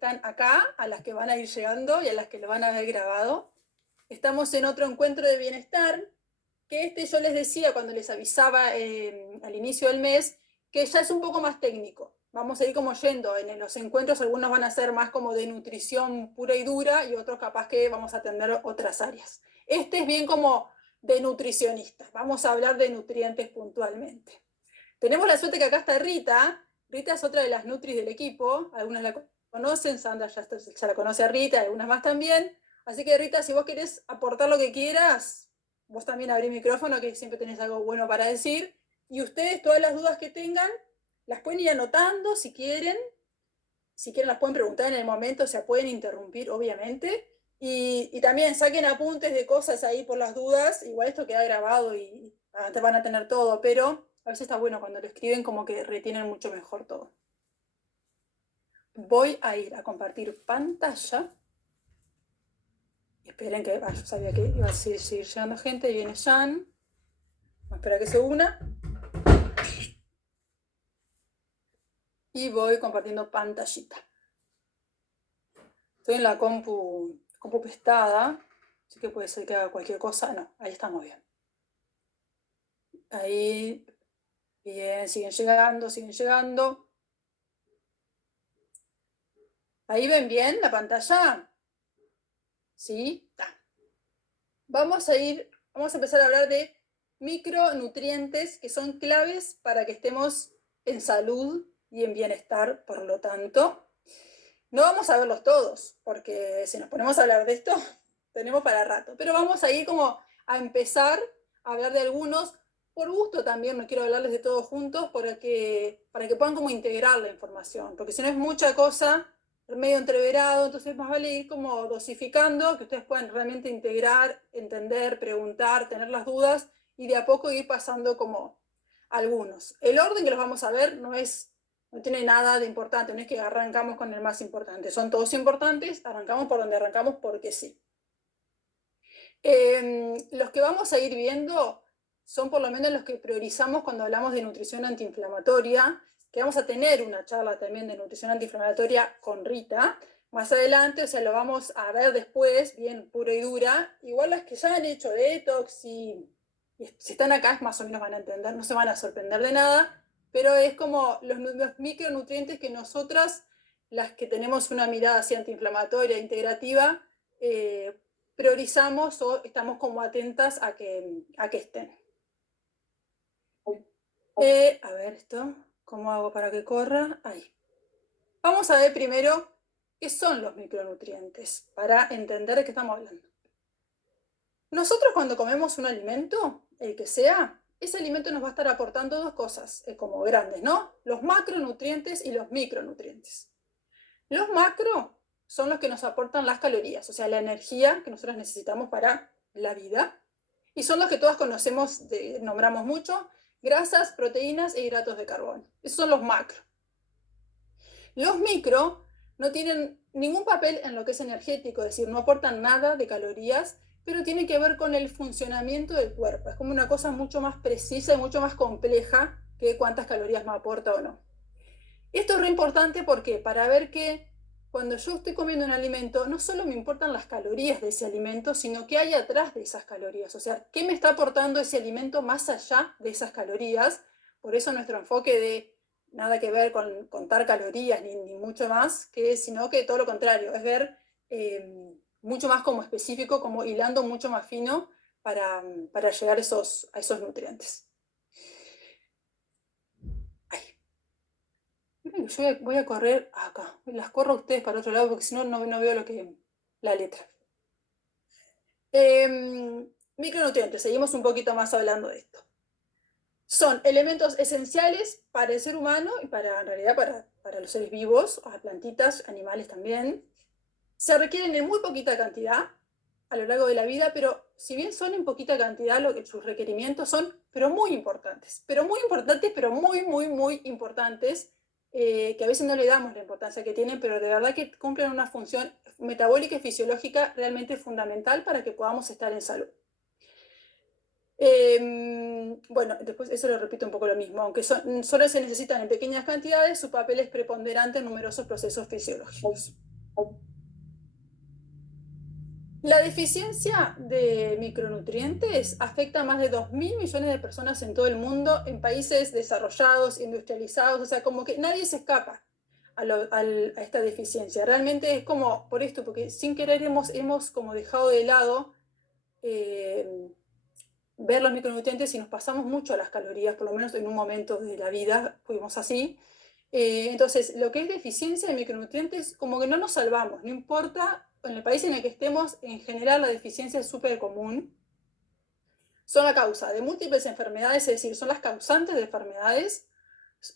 están acá, a las que van a ir llegando y a las que lo van a haber grabado. Estamos en otro encuentro de bienestar, que yo les decía cuando les avisaba al inicio del mes, que ya es un poco más técnico. Vamos a ir como yendo, en los encuentros algunos van a ser más como de nutrición pura y dura y otros capaz que vamos a atender otras áreas. Este es bien como de nutricionistas, vamos a hablar de nutrientes puntualmente. Tenemos la suerte que acá está Rita. Rita es otra de las nutris del equipo, algunas la conocen, Sandra ya la conoce a Rita, algunas más también. Así que Rita, si vos querés aportar lo que quieras, vos también abrí el micrófono, que siempre tenés algo bueno para decir. Y ustedes, todas las dudas que tengan, las pueden ir anotando si quieren. Si quieren las pueden preguntar en el momento, se pueden interrumpir, obviamente. Y también saquen apuntes de cosas ahí por las dudas. Igual esto queda grabado y van a tener todo, pero a veces está bueno cuando lo escriben como que retienen mucho mejor todo. Voy a ir a compartir pantalla. Esperen que, yo sabía que iba a seguir llegando gente, viene Jan. Vamos a esperar que se una. Y voy compartiendo pantallita. Estoy en la compu prestada, así que puede ser que haga cualquier cosa. No, ahí estamos bien. Ahí, bien, siguen llegando, siguen llegando. ¿Ahí ven bien la pantalla? ¿Sí? Vamos a empezar a hablar de micronutrientes que son claves para que estemos en salud y en bienestar, por lo tanto. No vamos a verlos todos, porque si nos ponemos a hablar de esto, tenemos para rato. Pero vamos a ir como a empezar a hablar de algunos. Por gusto también, no quiero hablarles de todos juntos para que puedan como integrar la información, porque si no es mucha cosa, medio entreverado, entonces más vale ir como dosificando, que ustedes puedan realmente integrar, entender, preguntar, tener las dudas y de a poco ir pasando como algunos. El orden que los vamos a ver no tiene nada de importante, no es que arrancamos con el más importante, son todos importantes, arrancamos por donde arrancamos porque sí. Los que vamos a ir viendo son por lo menos los que priorizamos cuando hablamos de nutrición antiinflamatoria, que vamos a tener una charla también de nutrición antiinflamatoria con Rita más adelante, o sea, lo vamos a ver después, bien pura y dura. Igual las que ya han hecho detox y si están acá más o menos van a entender, no se van a sorprender de nada, pero es como los micronutrientes que nosotras, las que tenemos una mirada así antiinflamatoria, integrativa, priorizamos o estamos como atentas a que estén. A ver esto, ¿cómo hago para que corra? Ahí. Vamos a ver primero qué son los micronutrientes, para entender de qué estamos hablando. Nosotros cuando comemos un alimento, el que sea, ese alimento nos va a estar aportando dos cosas como grandes, ¿no? Los macronutrientes y los micronutrientes. Los macro son los que nos aportan las calorías, o sea, la energía que nosotros necesitamos para la vida. Y son los que todas conocemos, nombramos mucho, grasas, proteínas e hidratos de carbono. Esos son los macro. Los micro no tienen ningún papel en lo que es energético, es decir, no aportan nada de calorías, pero tiene que ver con el funcionamiento del cuerpo. Es como una cosa mucho más precisa y mucho más compleja que cuántas calorías me aporta o no. Esto es re importante porque para ver que cuando yo estoy comiendo un alimento, no solo me importan las calorías de ese alimento, sino qué hay atrás de esas calorías. O sea, qué me está aportando ese alimento más allá de esas calorías. Por eso nuestro enfoque de nada que ver con contar calorías ni mucho más, sino que todo lo contrario, es ver mucho más como específico, como hilando mucho más fino para llegar a esos nutrientes. Yo voy a correr acá, las corro a ustedes para otro lado porque si no, no veo la letra. Micronutrientes, seguimos un poquito más hablando de esto. Son elementos esenciales para el ser humano y en realidad para los seres vivos, las plantitas, animales también. Se requieren en muy poquita cantidad a lo largo de la vida, pero si bien son en poquita cantidad, sus requerimientos son, pero muy importantes, pero muy, muy importantes, que a veces no le damos la importancia que tienen, pero de verdad que cumplen una función metabólica y fisiológica realmente fundamental para que podamos estar en salud. Bueno, después eso lo repito un poco lo mismo, aunque solo se necesitan en pequeñas cantidades, su papel es preponderante en numerosos procesos fisiológicos. La deficiencia de micronutrientes afecta a más de 2.000 millones de personas en todo el mundo, en países desarrollados, industrializados, o sea, como que nadie se escapa a esta deficiencia. Realmente es como por esto, porque sin querer hemos como dejado de lado eh, ver los micronutrientes y nos pasamos mucho a las calorías, por lo menos en un momento de la vida fuimos así. Entonces, lo que es deficiencia de micronutrientes, como que no nos salvamos, no importa en el país en el que estemos, en general la deficiencia es súper común. Son la causa de múltiples enfermedades, es decir, son las causantes de enfermedades,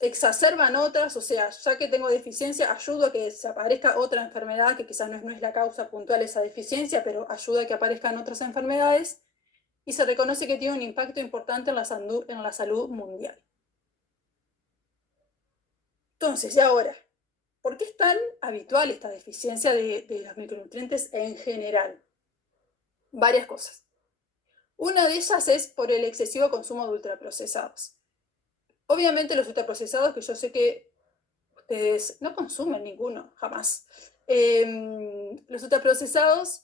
exacerban otras, o sea, ya que tengo deficiencia, ayudo a que se aparezca otra enfermedad que quizás no es la causa puntual esa deficiencia, pero ayuda a que aparezcan otras enfermedades y se reconoce que tiene un impacto importante en la salud mundial. Entonces, y ahora, ¿por qué es tan habitual esta deficiencia de los micronutrientes en general? Varias cosas. Una de ellas es por el excesivo consumo de ultraprocesados. Obviamente los ultraprocesados, que yo sé que ustedes no consumen ninguno, jamás. Los ultraprocesados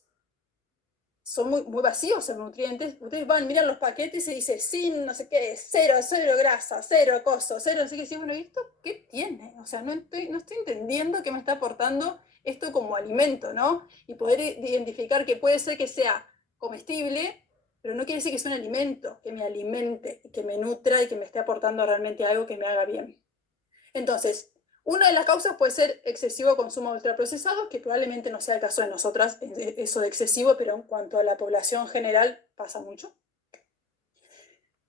son muy vacíos en nutrientes. Ustedes van, miran los paquetes y dice sin no sé qué, cero grasa, cero coso, cero, no sé qué. Y bueno, ¿y esto qué tiene? O sea, no estoy entendiendo qué me está aportando esto como alimento, ¿no? Y poder identificar que puede ser que sea comestible, pero no quiere decir que sea un alimento, que me alimente, que me nutra y que me esté aportando realmente algo que me haga bien. Entonces, una de las causas puede ser excesivo consumo de ultraprocesados, que probablemente no sea el caso de nosotras, eso de excesivo, pero en cuanto a la población general pasa mucho.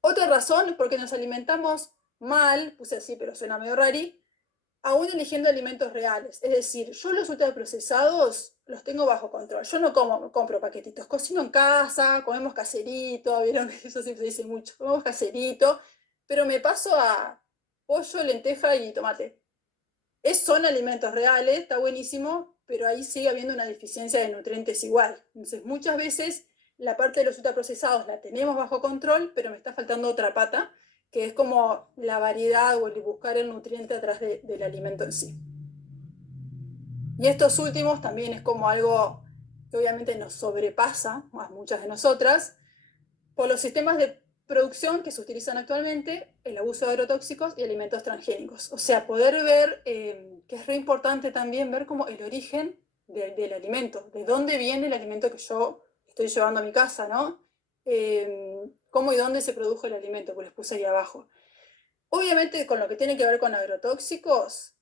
Otra razón es porque nos alimentamos mal, puse así, pero suena medio rari, aún eligiendo alimentos reales. Es decir, yo los ultraprocesados los tengo bajo control. Yo no compro paquetitos, cocino en casa, comemos caserito, vieron que eso siempre se dice mucho, comemos caserito, pero me paso a pollo, lenteja y tomate. Son alimentos reales, está buenísimo, pero ahí sigue habiendo una deficiencia de nutrientes igual. Entonces, muchas veces la parte de los ultraprocesados la tenemos bajo control, pero me está faltando otra pata, que es como la variedad o el buscar el nutriente atrás del alimento en sí. Y estos últimos también es como algo que obviamente nos sobrepasa a muchas de nosotras por los sistemas de producción que se utilizan actualmente, el abuso de agrotóxicos y alimentos transgénicos. O sea, poder ver, que es re importante también ver como el origen del alimento, de dónde viene el alimento que yo estoy llevando a mi casa, ¿no? Cómo y dónde se produjo el alimento, pues les puse ahí abajo. Obviamente, con lo que tiene que ver con agrotóxicos,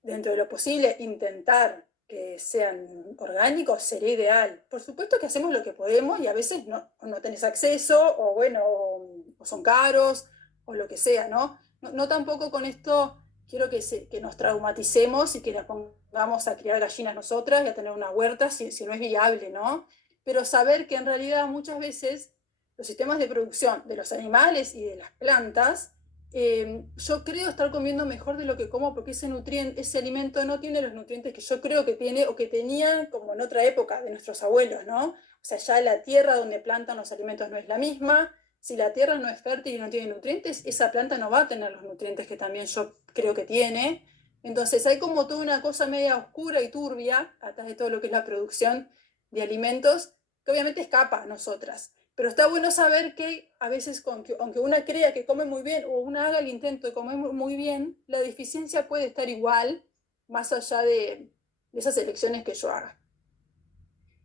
dentro de lo posible, intentar que sean orgánicos sería ideal. Por supuesto que hacemos lo que podemos y a veces no tenés acceso o bueno, o son caros o lo que sea, ¿no? No tampoco con esto quiero que nos traumaticemos y que nos pongamos a criar gallinas nosotras y a tener una huerta si no es viable, ¿no? Pero saber que en realidad muchas veces los sistemas de producción de los animales y de las plantas, yo creo estar comiendo mejor de lo que como porque ese alimento no tiene los nutrientes que yo creo que tiene o que tenían como en otra época de nuestros abuelos, ¿no? O sea, ya la tierra donde plantan los alimentos no es la misma. Si la tierra no es fértil y no tiene nutrientes, esa planta no va a tener los nutrientes que también yo creo que tiene. Entonces hay como toda una cosa media oscura y turbia atrás de todo lo que es la producción de alimentos que obviamente escapa a nosotras. Pero está bueno saber que a veces, aunque una crea que come muy bien o una haga el intento de comer muy bien, la deficiencia puede estar igual, más allá de esas elecciones que yo haga.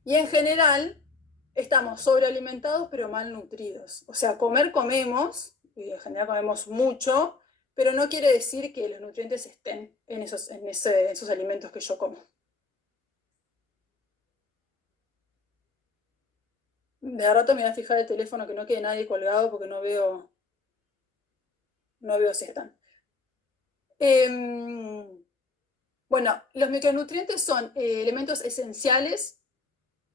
Y en general, estamos sobrealimentados pero mal nutridos. O sea, comer comemos, y en general comemos mucho, pero no quiere decir que los nutrientes estén en esos alimentos que yo como. De rato me voy a fijar el teléfono que no quede nadie colgado porque no veo si están. Bueno, los micronutrientes son elementos esenciales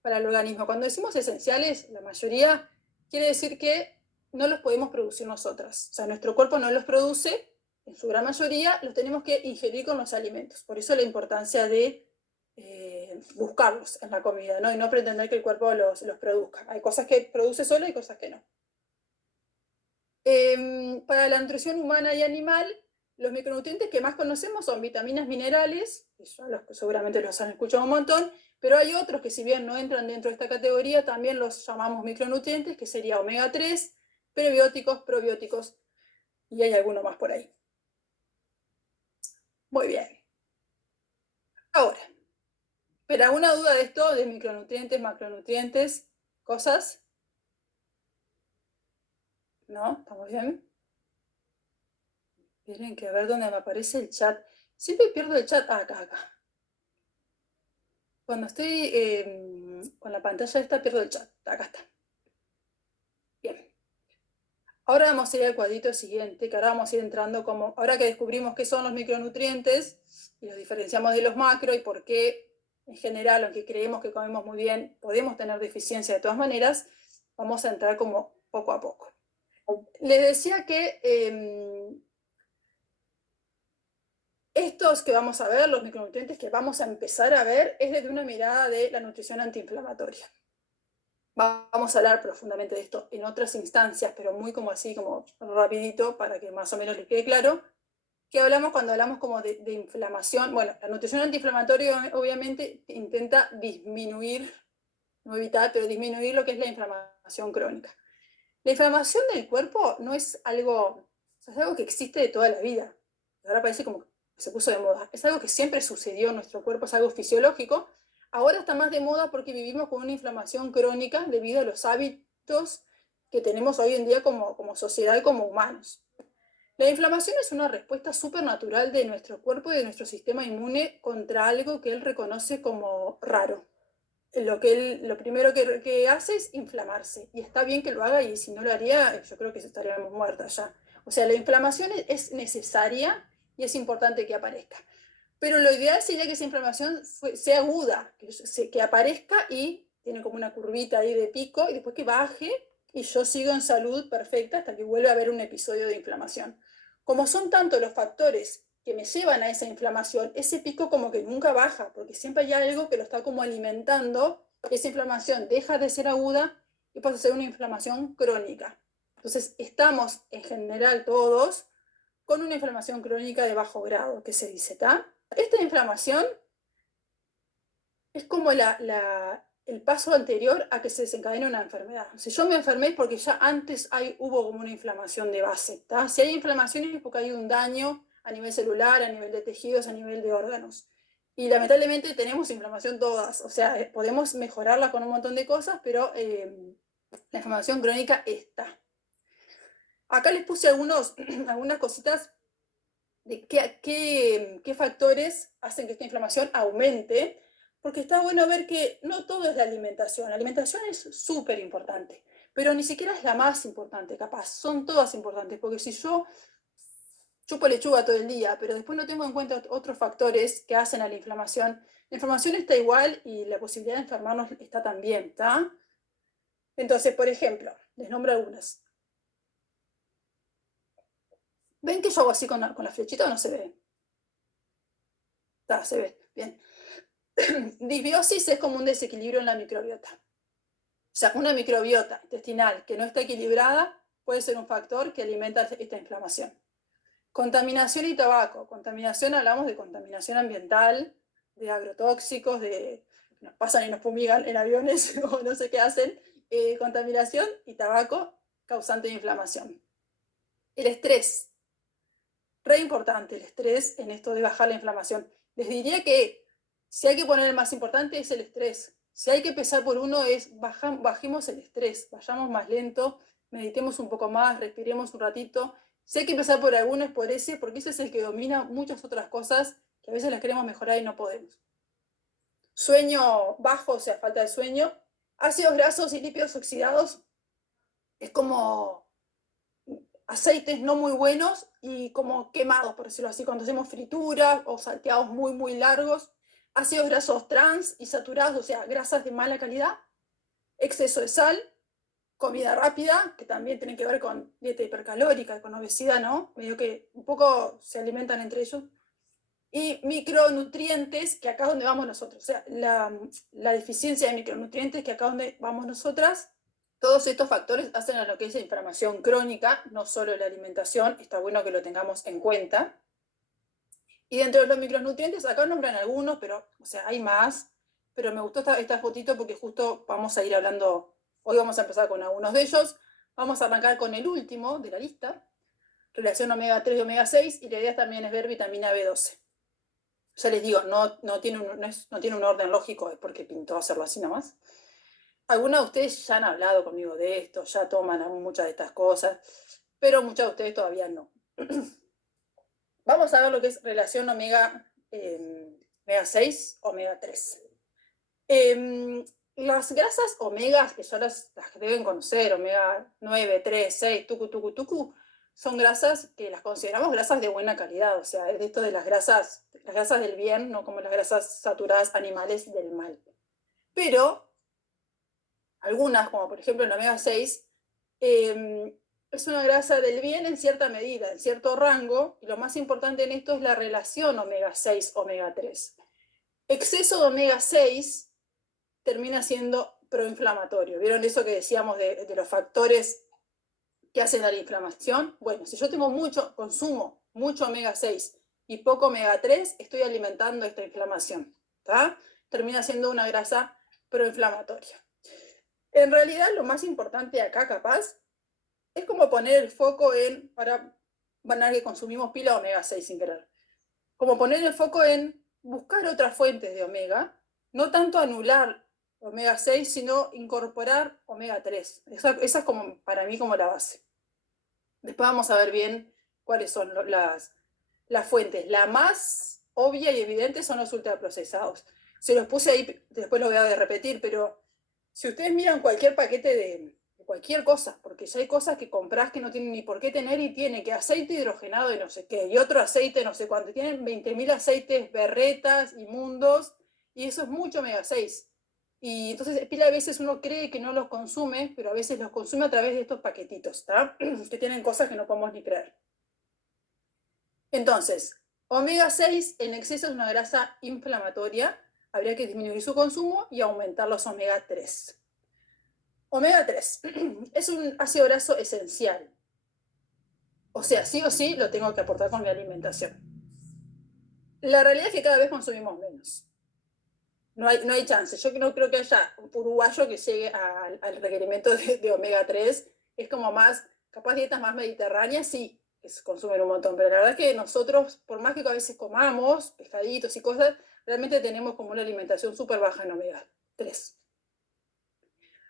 para el organismo. Cuando decimos esenciales, la mayoría quiere decir que no los podemos producir nosotras. O sea, nuestro cuerpo no los produce, en su gran mayoría los tenemos que ingerir con los alimentos. Por eso la importancia de buscarlos en la comida, ¿no? Y no pretender que el cuerpo los produzca. Hay cosas que produce solo y cosas que no. Para la nutrición humana y animal, Los micronutrientes que más conocemos son vitaminas, minerales, que seguramente los han escuchado un montón, pero hay otros que si bien no entran dentro de esta categoría, también los llamamos micronutrientes, que sería omega 3, prebióticos, probióticos, y hay alguno más por ahí. Muy bien. Ahora, ¿pero alguna duda de esto, de micronutrientes, macronutrientes, cosas? ¿No? ¿Estamos bien? Miren que a ver dónde me aparece el chat. Siempre pierdo el chat. Acá. Cuando estoy con la pantalla esta, pierdo el chat. Acá está. Bien. Ahora vamos a ir al cuadrito siguiente, que ahora vamos a ir entrando como, ahora que descubrimos qué son los micronutrientes y los diferenciamos de los macro y por qué en general, aunque creemos que comemos muy bien, podemos tener deficiencia de todas maneras, vamos a entrar como poco a poco. Les decía que estos que vamos a ver, los micronutrientes que vamos a empezar a ver, es desde una mirada de la nutrición antiinflamatoria. Vamos a hablar profundamente de esto en otras instancias, pero muy como así, como rapidito, para que más o menos les quede claro, que hablamos cuando hablamos como de inflamación. Bueno, la nutrición antiinflamatoria obviamente intenta disminuir, no evitar, pero disminuir lo que es la inflamación crónica. La inflamación del cuerpo no es algo, es algo que existe de toda la vida. Ahora parece como que se puso de moda. Es algo que siempre sucedió en nuestro cuerpo, es algo fisiológico. Ahora está más de moda porque vivimos con una inflamación crónica debido a los hábitos que tenemos hoy en día como sociedad, como humanos. La inflamación es una respuesta supernatural de nuestro cuerpo y de nuestro sistema inmune contra algo que él reconoce como raro. Lo primero que hace es inflamarse. Y está bien que lo haga, y si no lo haría, yo creo que estaríamos muertas ya. O sea, la inflamación es necesaria y es importante que aparezca. Pero lo ideal sería que esa inflamación sea aguda, que aparezca y tiene como una curvita ahí de pico, y después que baje y yo sigo en salud perfecta hasta que vuelva a haber un episodio de inflamación. Como son tantos los factores que me llevan a esa inflamación, ese pico como que nunca baja, porque siempre hay algo que lo está como alimentando, esa inflamación deja de ser aguda y pasa a ser una inflamación crónica. Entonces, estamos en general todos con una inflamación crónica de bajo grado, que se dice, ¿está? Esta inflamación es como el paso anterior a que se desencadene una enfermedad. Si yo me enfermé es porque ya antes hubo como una inflamación de base. ¿Tá? Si hay inflamación es porque hay un daño a nivel celular, a nivel de tejidos, a nivel de órganos. Y lamentablemente tenemos inflamación todas. O sea, podemos mejorarla con un montón de cosas, pero la inflamación crónica está. Acá les puse algunas cositas de qué factores hacen que esta inflamación aumente, porque está bueno ver que no todo es la alimentación. La alimentación es súper importante, pero ni siquiera es la más importante, capaz. Son todas importantes, porque si yo chupo lechuga todo el día, pero después no tengo en cuenta otros factores que hacen a la inflamación está igual y la posibilidad de enfermarnos está también, ¿está? Entonces, por ejemplo, les nombro algunas. ¿Ven que yo hago así con la flechita o no se ve? Está, se ve, bien. Disbiosis es como un desequilibrio en la microbiota. O sea, una microbiota intestinal que no está equilibrada puede ser un factor que alimenta esta inflamación. Contaminación y tabaco. Contaminación, hablamos de contaminación ambiental, de agrotóxicos, de nos pasan y nos fumigan en aviones o no sé qué hacen. Contaminación y tabaco causante de inflamación. El estrés. Re importante el estrés en esto de bajar la inflamación. Les diría que si hay que poner el más importante es el estrés. Si hay que empezar por uno es bajemos el estrés, vayamos más lento, meditemos un poco más, respiremos un ratito. Si hay que empezar por alguno es por ese, porque ese es el que domina muchas otras cosas que a veces las queremos mejorar y no podemos. Sueño bajo, o sea, falta de sueño. Ácidos grasos y lípidos oxidados es como aceites no muy buenos y como quemados, por decirlo así, cuando hacemos frituras o salteados muy, muy largos. Ácidos grasos trans y saturados, o sea, grasas de mala calidad. Exceso de sal. Comida rápida, que también tiene que ver con dieta hipercalórica, con obesidad, ¿no? Medio que un poco se alimentan entre ellos. Y micronutrientes, que acá es donde vamos nosotros. O sea, la deficiencia de micronutrientes, que acá es donde vamos nosotras. Todos estos factores hacen a lo que es la inflamación crónica, no solo la alimentación, está bueno que lo tengamos en cuenta. Y dentro de los micronutrientes, acá nombran algunos, pero, o sea, hay más. Pero me gustó esta fotito porque justo vamos a ir hablando, hoy vamos a empezar con algunos de ellos. Vamos a arrancar con el último de la lista, relación omega 3 y omega 6, y la idea también es ver vitamina B12. Ya les digo, no tiene un orden lógico, es porque pintó hacerlo así nomás. Algunos de ustedes ya han hablado conmigo de esto, ya toman muchas de estas cosas, pero muchas de ustedes todavía no. Vamos a ver lo que es relación omega 6, omega 3. Las grasas omegas, que ya las deben conocer, omega 9, 3, 6, tucu, son grasas que las consideramos grasas de buena calidad, o sea, es de esto de las grasas del bien, no como las grasas saturadas animales del mal. Pero algunas, como por ejemplo el omega 6, es una grasa del bien en cierta medida, en cierto rango, y lo más importante en esto es la relación omega 6-omega 3. Exceso de omega 6 termina siendo proinflamatorio. ¿Vieron eso que decíamos de los factores que hacen a la inflamación? Bueno, si yo consumo mucho omega 6 y poco omega 3, estoy alimentando esta inflamación. ¿Tá? Termina siendo una grasa proinflamatoria. En realidad, lo más importante acá, capaz, es como poner el foco en, para van a ver que consumimos pila omega 6 sin querer, como poner el foco en buscar otras fuentes de omega, no tanto anular omega 6, sino incorporar omega 3. Esa es como, para mí, como la base. Después vamos a ver bien cuáles son las fuentes. La más obvia y evidente son los ultraprocesados. Se los puse ahí, después lo voy a repetir, pero si ustedes miran cualquier paquete de cualquier cosa, porque ya hay cosas que compras que no tienen ni por qué tener y tiene que aceite hidrogenado y no sé qué, y otro aceite no sé cuánto, tienen 20.000 aceites berretas, inmundos, y eso es mucho omega 6. Y entonces pila de veces uno cree que no los consume, pero a veces los consume a través de estos paquetitos, ¿está? Que tienen cosas que no podemos ni creer. Entonces, omega 6 en exceso es una grasa inflamatoria, habría que disminuir su consumo y aumentar los omega 3. Omega 3 es un ácido graso esencial. O sea, sí o sí lo tengo que aportar con mi alimentación. La realidad es que cada vez consumimos menos. No hay chance. Yo no creo que haya un uruguayo que llegue al requerimiento de omega 3. Es como más, capaz dietas más mediterráneas, sí, que se consumen un montón. Pero la verdad es que nosotros, por más que a veces comamos pescaditos y cosas, realmente tenemos como una alimentación súper baja en omega 3.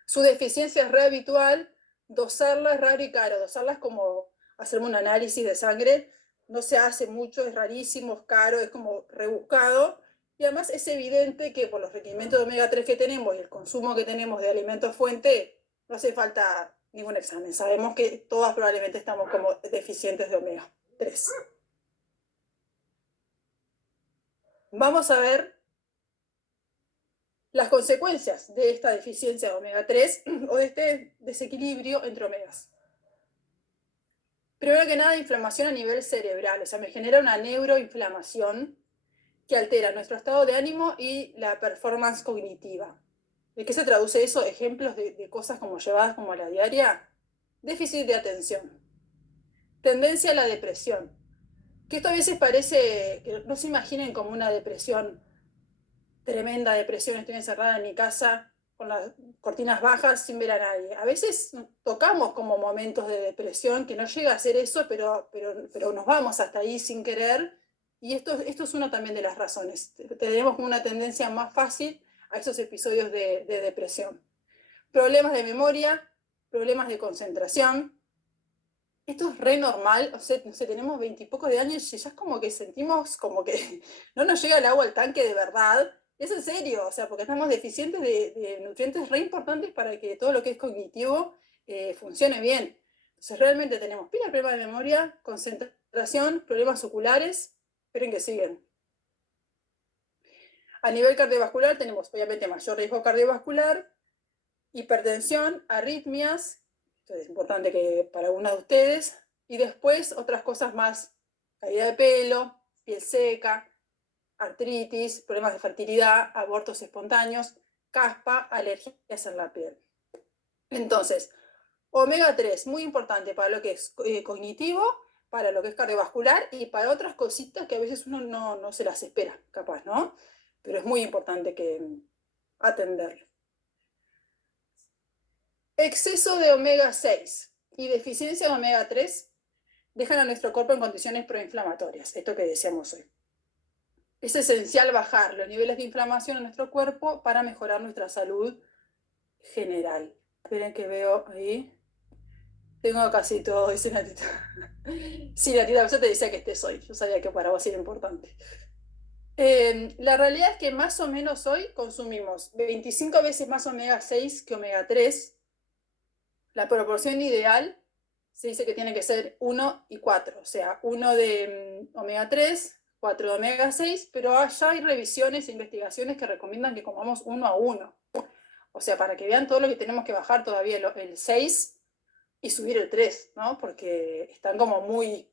Su deficiencia es re habitual, dosarla es raro y caro. Dosarla es como hacerme un análisis de sangre, no se hace mucho, es rarísimo, es caro, es como rebuscado. Y además es evidente que por los requerimientos de omega 3 que tenemos y el consumo que tenemos de alimentos fuente, no hace falta ningún examen. Sabemos que todas probablemente estamos como deficientes de omega 3. Vamos a ver las consecuencias de esta deficiencia de omega 3 o de este desequilibrio entre omegas. Primero que nada, inflamación a nivel cerebral, o sea, me genera una neuroinflamación que altera nuestro estado de ánimo y la performance cognitiva. ¿De qué se traduce eso? Ejemplos de cosas como llevadas como a la diaria. Déficit de atención. Tendencia a la depresión. Que esto a veces parece, que no se imaginen como una depresión, tremenda depresión, estoy encerrada en mi casa con las cortinas bajas sin ver a nadie. A veces tocamos como momentos de depresión que no llega a ser eso, pero nos vamos hasta ahí sin querer. Y esto es una también de las razones. Tenemos como una tendencia más fácil a esos episodios de depresión. Problemas de memoria, problemas de concentración. Esto es re normal, o sea, no sé, tenemos 20 y pocos de años y ya es como que sentimos como que no nos llega el agua al tanque de verdad. Es en serio, o sea, porque estamos deficientes de nutrientes re importantes para que todo lo que es cognitivo funcione bien. Entonces realmente tenemos pila de problemas de memoria, concentración, problemas oculares, esperen que siguen. A nivel cardiovascular tenemos obviamente mayor riesgo cardiovascular, hipertensión, arritmias, esto es importante que para algunas de ustedes, y después otras cosas más, caída de pelo, piel seca, artritis, problemas de fertilidad, abortos espontáneos, caspa, alergias en la piel. Entonces, omega 3, muy importante para lo que es cognitivo, para lo que es cardiovascular y para otras cositas que a veces uno no se las espera, capaz, ¿no? Pero es muy importante que atenderlo. Exceso de omega 6 y deficiencia de omega 3 dejan a nuestro cuerpo en condiciones proinflamatorias, esto que decíamos hoy. Es esencial bajar los niveles de inflamación en nuestro cuerpo para mejorar nuestra salud general. Esperen que veo ahí. Tengo casi todo, dice Natita. Sí, Natita, yo te decía que este soy. Yo sabía que para vos era importante. La realidad es que más o menos hoy consumimos 25 veces más omega 6 que omega 3. La proporción ideal se dice que tiene que ser 1 y 4, o sea, 1 de omega 3, 4 de omega 6, pero allá hay revisiones e investigaciones que recomiendan que comamos 1 a 1. O sea, para que vean todo lo que tenemos que bajar todavía el 6 y subir el 3, ¿no? Porque están como muy,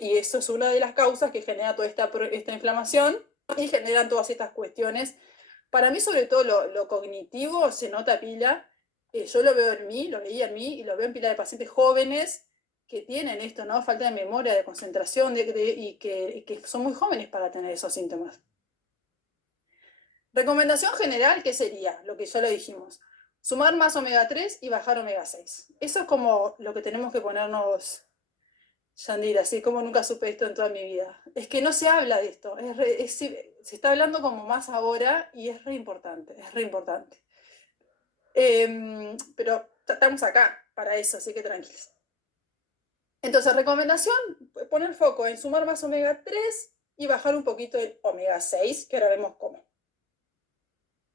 y eso es una de las causas que genera toda esta inflamación y generan todas estas cuestiones. Para mí, sobre todo, lo cognitivo se nota pila. Yo lo veo en mí, lo veía en mí y lo veo en pila de pacientes jóvenes que tienen esto, ¿no? Falta de memoria, de concentración y que son muy jóvenes para tener esos síntomas. Recomendación general, ¿qué sería? Lo que ya lo dijimos. Sumar más omega 3 y bajar omega 6. Eso es como lo que tenemos que ponernos, Yandira, así como nunca supe esto en toda mi vida. Es que no se habla de esto. Se está hablando como más ahora y es re importante, es re importante. Pero estamos acá para eso, así que tranquilos. Entonces, recomendación, poner foco en sumar más omega 3 y bajar un poquito el omega 6, que ahora vemos cómo.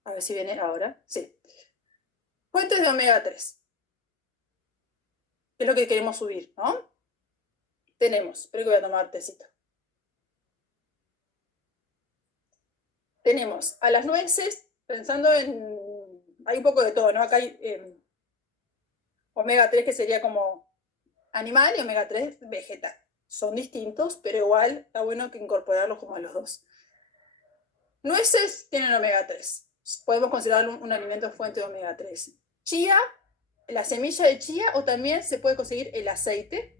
A ver si viene ahora. Sí. Fuentes de omega 3, que es lo que queremos subir, ¿no? Tenemos, espero que voy a tomar tecito. Tenemos a las nueces, pensando en, hay un poco de todo, ¿no? Acá hay omega 3 que sería como animal y omega 3 vegetal. Son distintos, pero igual está bueno que incorporarlos como a los dos. Nueces tienen omega 3. Podemos considerarlo un alimento fuente de omega 3. Chía, la semilla de chía, o también se puede conseguir el aceite.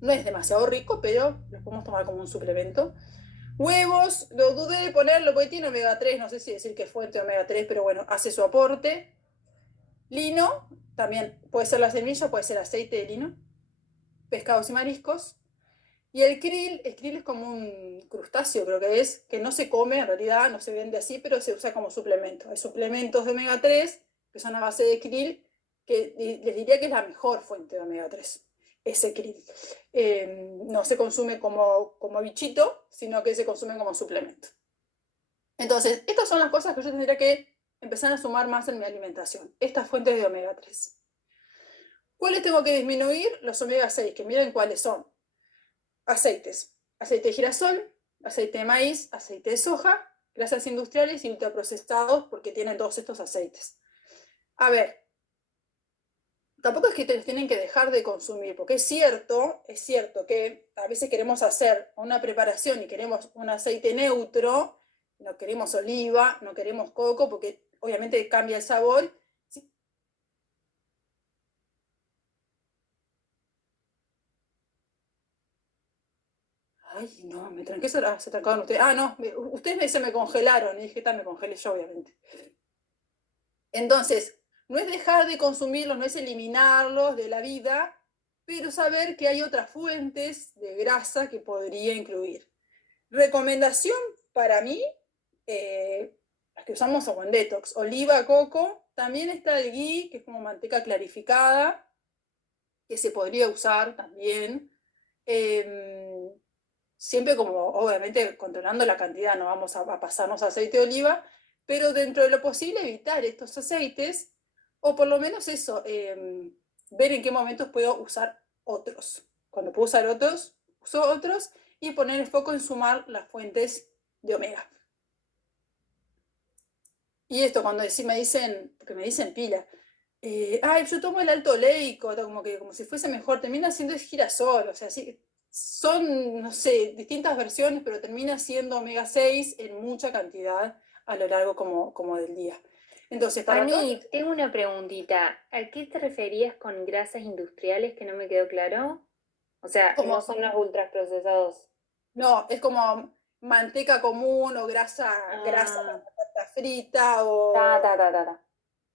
No es demasiado rico, pero lo podemos tomar como un suplemento. Huevos, lo dudé de ponerlo porque tiene omega 3, no sé si decir que es fuente de omega 3, pero bueno, hace su aporte. Lino, también puede ser la semilla, puede ser aceite de lino. Pescados y mariscos. Y el krill es como un crustáceo, creo que no se come, en realidad no se vende así, pero se usa como suplemento. Hay suplementos de omega 3 que son a base de krill, que les diría que es la mejor fuente de omega 3, ese krill. No se consume como bichito, sino que se consume como suplemento. Entonces, estas son las cosas que yo tendría que empezar a sumar más en mi alimentación, estas fuentes de omega 3. ¿Cuáles tengo que disminuir? Los omega 6, que miren cuáles son. Aceites. Aceite de girasol, aceite de maíz, aceite de soja, grasas industriales y ultraprocesados, porque tienen todos estos aceites. A ver, tampoco es que te los tienen que dejar de consumir, porque es cierto que a veces queremos hacer una preparación y queremos un aceite neutro, no queremos oliva, no queremos coco, porque obviamente cambia el sabor. Ay, no, me tranqué, se trancaron ustedes. Ah, no, ustedes se me congelaron, y dije, me congelé yo, obviamente. Entonces, no es dejar de consumirlos, no es eliminarlos de la vida, pero saber que hay otras fuentes de grasa que podría incluir. Recomendación para mí, las que usamos como en detox, oliva, coco, también está el ghee, que es como manteca clarificada, que se podría usar también. Siempre como, obviamente, controlando la cantidad, no vamos a pasarnos aceite de oliva, pero dentro de lo posible evitar estos aceites, o por lo menos eso, ver en qué momentos puedo usar otros. Cuando puedo usar otros, uso otros, y poner el foco en sumar las fuentes de omega. Y esto, cuando me dicen, porque me dicen pila, ay, yo tomo el alto oleico, como si fuese mejor, termina siendo girasol, o sea, sí, son, no sé, distintas versiones, pero termina siendo omega 6 en mucha cantidad a lo largo como del día. Entonces, para Ani, tengo una preguntita. ¿A qué te referías con grasas industriales que no me quedó claro? O sea, Como, no son los ultraprocesados. no, es como manteca común o grasa para Ah, patata frita ta, o ta, ta, ta, ta.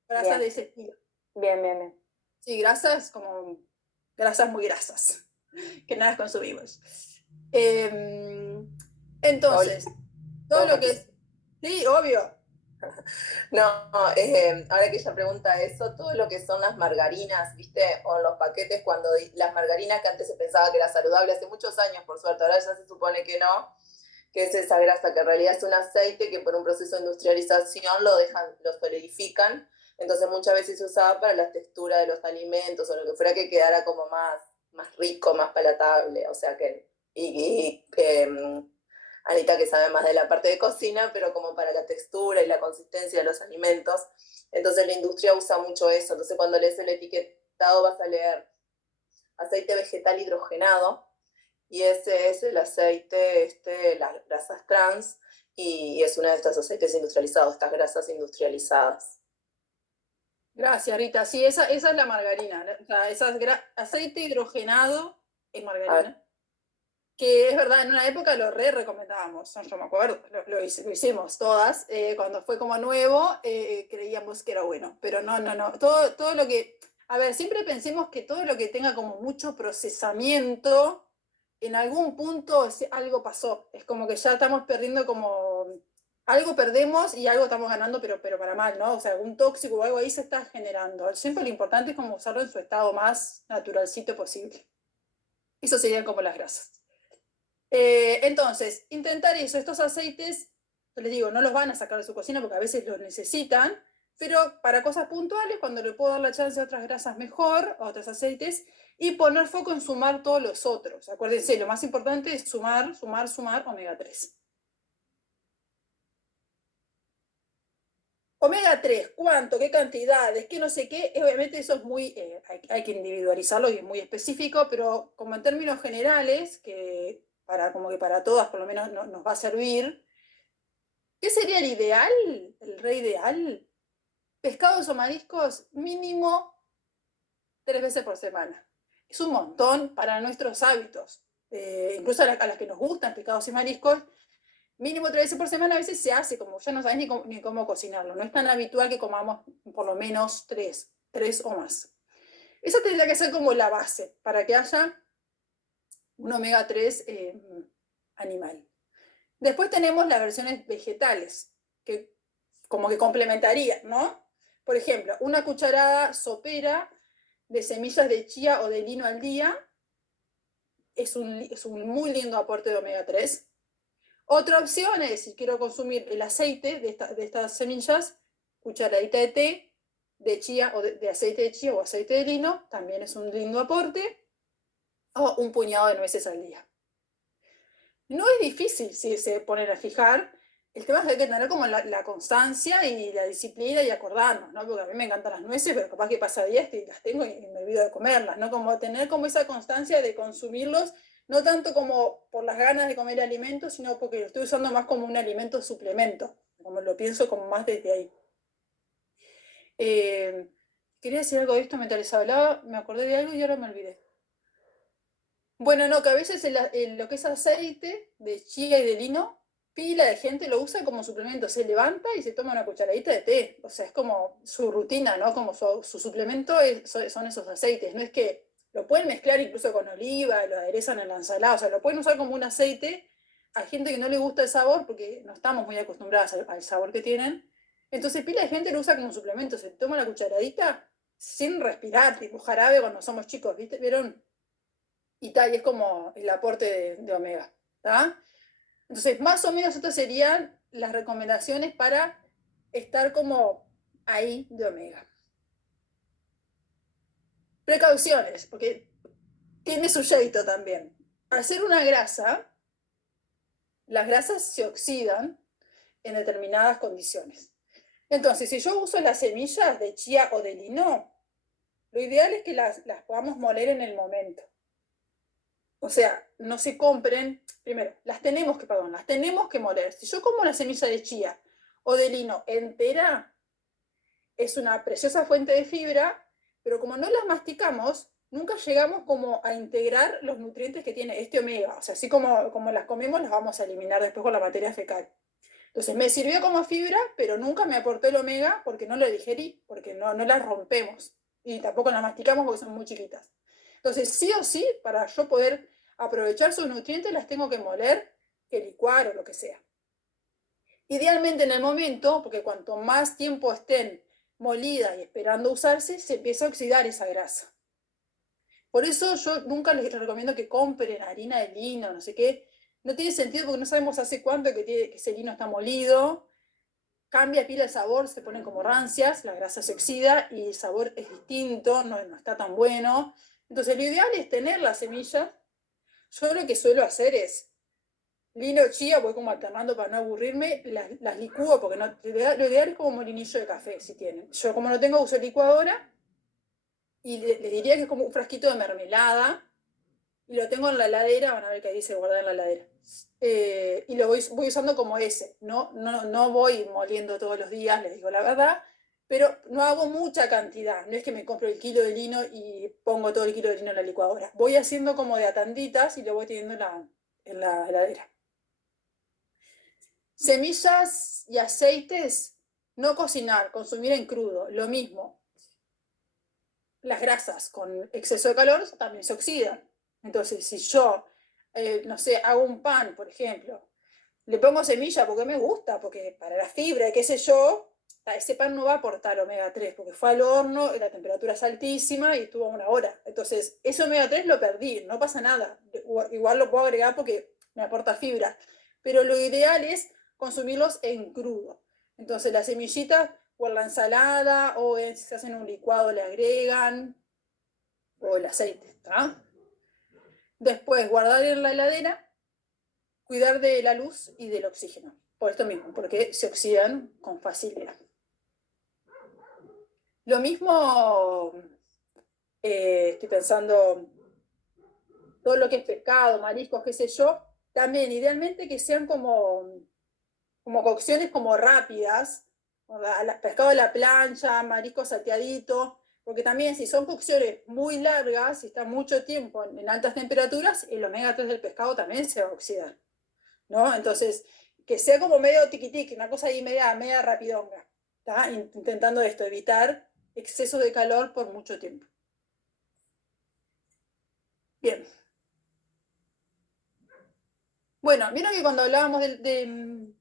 grasas Bien, de ese estilo. bien, bien, bien. Sí, grasas como grasas muy grasas, que nada consumimos. Em, Hola, entonces, todo ¿puedo lo que es, participar? sí, obvio. No, ahora que ella pregunta eso, todo lo que son las margarinas, ¿viste? O los paquetes, cuando las margarinas que antes se pensaba que era saludable, hace muchos años, por suerte, ahora ya se supone que no, que es esa grasa que en realidad es un aceite que por un proceso de industrialización lo solidifican, entonces muchas veces se usaba para la textura de los alimentos o lo que fuera que quedara como más rico, más palatable, o sea que, Anita que sabe más de la parte de cocina, pero como para la textura y la consistencia de los alimentos, entonces la industria usa mucho eso, entonces cuando lees el etiquetado vas a leer aceite vegetal hidrogenado, y ese es el aceite, las grasas trans, y es una de estos aceites industrializados, estas grasas industrializadas. Gracias, Rita. Sí, esa es la margarina. O sea, aceite hidrogenado es A ver, margarina. Que es verdad, en una época lo recomendábamos, yo me acuerdo, lo hicimos todas, cuando fue como nuevo, creíamos que era bueno, pero no, no, no, todo lo que, a ver, siempre pensemos que todo lo que tenga como mucho procesamiento, en algún punto algo pasó, es como que ya estamos perdiendo como, algo perdemos y algo estamos ganando, pero para mal, ¿no? O sea, algún tóxico o algo ahí se está generando. Siempre lo importante es como usarlo en su estado más naturalcito posible. Eso serían como las grasas. Entonces, intentar eso, estos aceites, les digo, no los van a sacar de su cocina porque a veces los necesitan, pero para cosas puntuales, cuando le puedo dar la chance a otras grasas mejor, a otros aceites, y poner foco en sumar todos los otros. Acuérdense, lo más importante es sumar, sumar, sumar omega 3. Omega 3, ¿cuánto? ¿Qué cantidades? ¿Qué no sé qué? Obviamente eso es muy, hay que individualizarlo y es muy específico, pero como en términos generales, que para, como que para todas por lo menos nos va a servir. ¿Qué sería el ideal? El re ideal. Pescados o mariscos mínimo 3 veces por semana. Es un montón para nuestros hábitos. Incluso a las que nos gustan pescados y mariscos, mínimo 3 veces por semana a veces se hace, como ya no sabes ni cómo cocinarlo. No es tan habitual que comamos por lo menos tres o más. Esa tendría que ser como la base para que haya un omega 3 animal. Después tenemos las versiones vegetales, que como que complementarían, ¿no? Por ejemplo, una cucharada sopera de semillas de chía o de lino al día es un muy lindo aporte de omega 3. Otra opción es, si quiero consumir el aceite de estas semillas, cucharadita de té de chía o de aceite de chía o aceite de lino, también es un lindo aporte, o un puñado de nueces al día. No es difícil si se ponen a fijar. El tema es que hay que tener como la constancia y la disciplina y acordarnos, ¿no? Porque a mí me encantan las nueces, pero capaz que pasa días que las tengo y me olvido de comerlas, ¿no? Como tener como esa constancia de consumirlos, no tanto como por las ganas de comer alimentos, sino porque lo estoy usando más como un alimento suplemento, como lo pienso como más desde ahí. Eh, Quería decir algo de esto mientras les hablaba, me acordé de algo y ahora me olvidé. Bueno, no, que a veces lo que es aceite de chía y de lino, pila de gente lo usa como suplemento. Se levanta y se toma una cucharadita de té. O sea, es como su rutina, ¿no? Como su suplemento son esos aceites. No es que lo pueden mezclar incluso con oliva, lo aderezan en la ensalada. O sea, lo pueden usar como un aceite. A gente que no le gusta el sabor, porque no estamos muy acostumbradas al sabor que tienen. Entonces, pila de gente lo usa como suplemento. Se toma la cucharadita sin respirar, tipo jarabe cuando somos chicos, ¿viste? ¿Vieron? Y tal, y es como el aporte de omega. ¿Tá? Entonces, más o menos estas serían las recomendaciones para estar como ahí de omega. Precauciones, porque tiene su jeito también. Al ser una grasa, las grasas se oxidan en determinadas condiciones. Entonces, si yo uso las semillas de chía o de lino, lo ideal es que las podamos moler en el momento. O sea, no se compren, primero, las tenemos que moler. Si yo como una semilla de chía o de lino entera, es una preciosa fuente de fibra, pero como no las masticamos, nunca llegamos como a integrar los nutrientes que tiene este omega. O sea, así como las comemos, las vamos a eliminar después con la materia fecal. Entonces me sirvió como fibra, pero nunca me aportó el omega porque no lo digerí, porque no las rompemos. Y tampoco las masticamos porque son muy chiquitas. Entonces, sí o sí, para yo poder aprovechar sus nutrientes, las tengo que moler, que licuar o lo que sea. Idealmente en el momento, porque cuanto más tiempo estén molidas y esperando usarse, se empieza a oxidar esa grasa. Por eso yo nunca les recomiendo que compren harina de lino, no sé qué. No tiene sentido porque no sabemos hace cuánto que ese lino está molido. Cambia pila el sabor, se ponen como rancias, la grasa se oxida y el sabor es distinto, no está tan bueno. Entonces lo ideal es tener las semillas. Yo lo que suelo hacer es lino chía, voy como alternando para no aburrirme, las licúo porque no, lo ideal es como molinillo de café, si tienen. Yo como no tengo, uso licuadora y les diría que es como un frasquito de mermelada y lo tengo en la heladera, van a ver que ahí dice guardar en la heladera. Y lo voy usando como ese, no voy moliendo todos los días, les digo la verdad, pero no hago mucha cantidad, no es que me compro el kilo de lino y pongo todo el kilo de lino en la licuadora. Voy haciendo como de a tanditas y lo voy teniendo en la heladera. Semillas y aceites, no cocinar, consumir en crudo, lo mismo. Las grasas con exceso de calor también se oxidan. Entonces, si yo, no sé, hago un pan, por ejemplo, le pongo semilla porque me gusta, porque para la fibra, qué sé yo, ese pan no va a aportar omega 3 porque fue al horno, la temperatura es altísima y estuvo 1 hora. Entonces, ese omega 3 lo perdí, no pasa nada. Igual lo puedo agregar porque me aporta fibra. Pero lo ideal es consumirlos en crudo. Entonces, las semillitas o en la ensalada o si se hacen un licuado le agregan, o el aceite, ¿está? Después, guardar en la heladera, cuidar de la luz y del oxígeno. Por esto mismo, porque se oxidan con facilidad. Lo mismo, estoy pensando, todo lo que es pescado, mariscos, qué sé yo, también idealmente que sean como cocciones como rápidas, pescado a la plancha, marisco salteadito, porque también si son cocciones muy largas, si está mucho tiempo en altas temperaturas, el omega 3 del pescado también se va a oxidar, ¿no? Entonces, que sea como medio tiqui-tiqui, una cosa ahí media rapidonga, ¿tá? Intentando esto, evitar excesos de calor por mucho tiempo. Bien. Bueno, vieron que cuando hablábamos de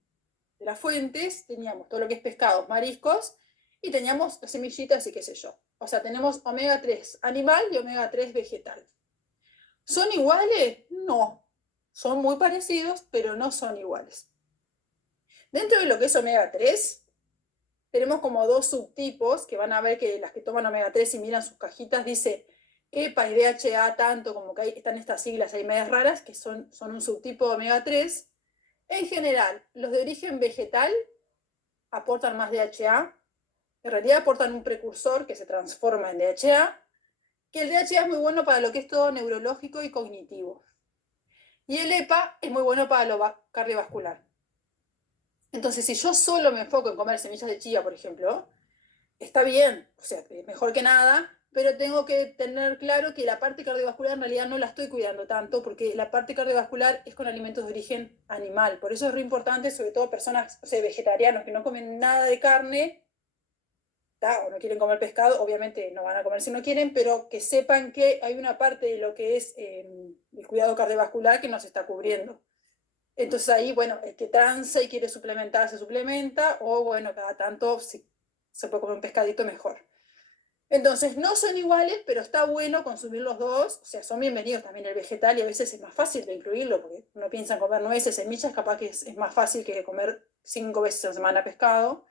las fuentes, teníamos todo lo que es pescados, mariscos, y teníamos las semillitas y qué sé yo. O sea, tenemos omega 3 animal y omega 3 vegetal. ¿Son iguales? No. Son muy parecidos, pero no son iguales. Dentro de lo que es omega 3, tenemos como dos subtipos, que van a ver que las que toman omega 3 y miran sus cajitas, dice EPA y DHA tanto, como que están estas siglas ahí medias raras, que son un subtipo de omega 3. En general, los de origen vegetal aportan más DHA, en realidad aportan un precursor que se transforma en DHA, que el DHA es muy bueno para lo que es todo neurológico y cognitivo. Y el EPA es muy bueno para lo cardiovascular. Entonces, si yo solo me enfoco en comer semillas de chía, por ejemplo, está bien, o sea, mejor que nada, pero tengo que tener claro que la parte cardiovascular en realidad no la estoy cuidando tanto, porque la parte cardiovascular es con alimentos de origen animal. Por eso es muy importante, sobre todo personas, o sea, vegetarianos que no comen nada de carne, o no quieren comer pescado, obviamente no van a comer si no quieren, pero que sepan que hay una parte de lo que es el cuidado cardiovascular que no se está cubriendo. Entonces ahí, bueno, el que transa y quiere suplementar, se suplementa, o bueno, cada tanto si se puede comer un pescadito mejor. Entonces no son iguales, pero está bueno consumir los dos, o sea, son bienvenidos también el vegetal y a veces es más fácil de incluirlo, porque uno piensa en comer nueces, semillas, capaz que es más fácil que comer 5 veces a la semana pescado,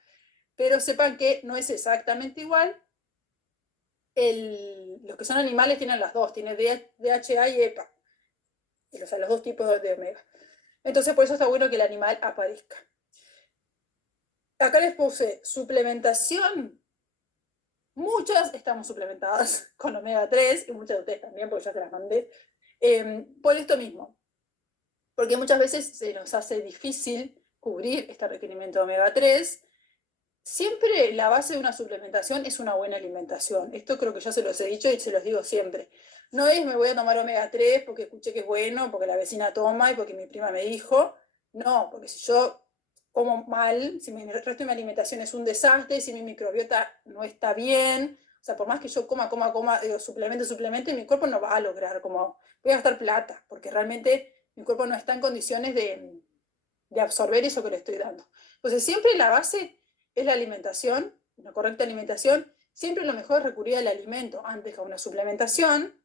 pero sepan que no es exactamente igual. Los que son animales tienen las dos, tienen DHA y EPA, o sea, los dos tipos de omega. Entonces por eso está bueno que el animal aparezca. Acá les puse suplementación. Muchas estamos suplementadas con omega 3 y muchas de ustedes también, porque ya se las mandé, por esto mismo. Porque muchas veces se nos hace difícil cubrir este requerimiento de omega 3 siempre la base de una suplementación es una buena alimentación. Esto creo que ya se los he dicho y se los digo siempre. No es me voy a tomar omega 3 porque escuché que es bueno, porque la vecina toma y porque mi prima me dijo. No, porque si yo como mal, si el resto de mi alimentación es un desastre, si mi microbiota no está bien, o sea, por más que yo coma, digo, suplemente, mi cuerpo no va a lograr, como voy a gastar plata, porque realmente mi cuerpo no está en condiciones de absorber eso que le estoy dando. Entonces, siempre la base es la alimentación, una correcta alimentación. Siempre lo mejor es recurrir al alimento antes que a una suplementación,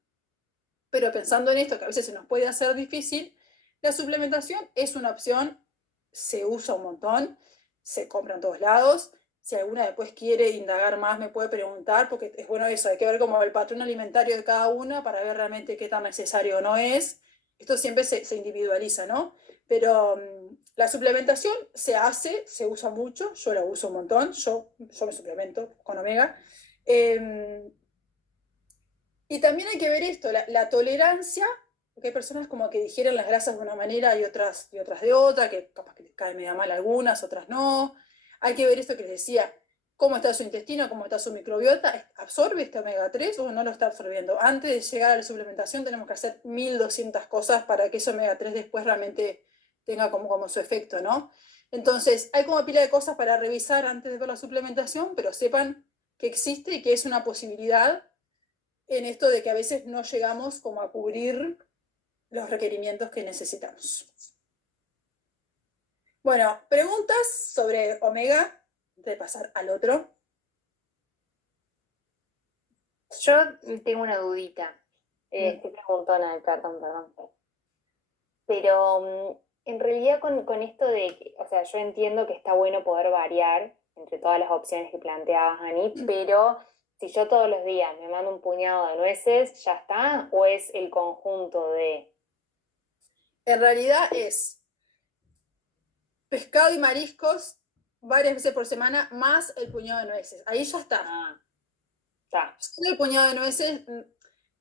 pero pensando en esto, que a veces se nos puede hacer difícil, la suplementación es una opción, se usa un montón, se compra en todos lados. Si alguna después quiere indagar más, me puede preguntar, porque es bueno eso, hay que ver como el patrón alimentario de cada una para ver realmente qué tan necesario o no es. Esto siempre se individualiza, ¿no? Pero la suplementación se hace, se usa mucho, yo la uso un montón, yo me suplemento con omega. Eh, y también hay que ver esto, la tolerancia, porque hay personas como que digieren las grasas de una manera y otras de otra, que capaz que les cae media mal algunas, otras no. Hay que ver esto que les decía, cómo está su intestino, cómo está su microbiota, ¿absorbe este omega 3 o no lo está absorbiendo? Antes de llegar a la suplementación tenemos que hacer 1200 cosas para que ese omega 3 después realmente tenga como su efecto, ¿no? Entonces, hay como pila de cosas para revisar antes de ver la suplementación, pero sepan que existe y que es una posibilidad en esto de que a veces no llegamos como a cubrir los requerimientos que necesitamos. Bueno, preguntas sobre omega, antes de pasar al otro. Yo tengo una dudita. Estoy preguntona, perdón. Pero en realidad con esto de que, o sea, yo entiendo que está bueno poder variar entre todas las opciones que planteabas, Ani, pero si yo todos los días me mando un puñado de nueces, ¿ya está? ¿O es el conjunto de...? En realidad es pescado y mariscos varias veces por semana más el puñado de nueces. Ahí ya está. Está. Solo el puñado de nueces,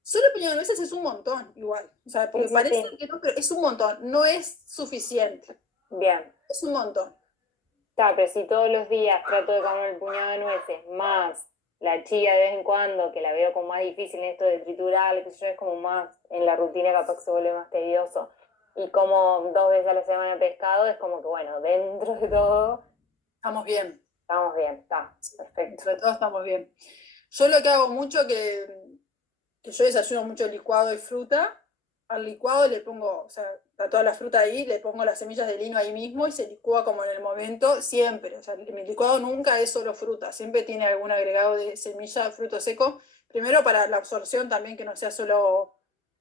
solo el puñado de nueces es un montón, igual. O sea, porque Sí, parece sí. que no, pero es un montón. No es suficiente. Bien. Es un montón. Está, pero si todos los días trato de comer el puñado de nueces, más la chía de vez en cuando, que la veo como más difícil en esto de triturar, que yo es como más en la rutina capaz que se vuelve más tedioso. Y como 2 veces a la semana pescado, es como que bueno, dentro de todo Estamos bien. estamos bien, está, perfecto. Entre todos estamos bien. Yo lo que hago mucho, que yo desayuno mucho licuado de fruta, al licuado le pongo, o sea, a toda la fruta ahí, le pongo las semillas de lino ahí mismo y se licúa como en el momento, siempre. O sea, mi licuado nunca es solo fruta, siempre tiene algún agregado de semilla, de fruto seco. Primero para la absorción también, que no sea solo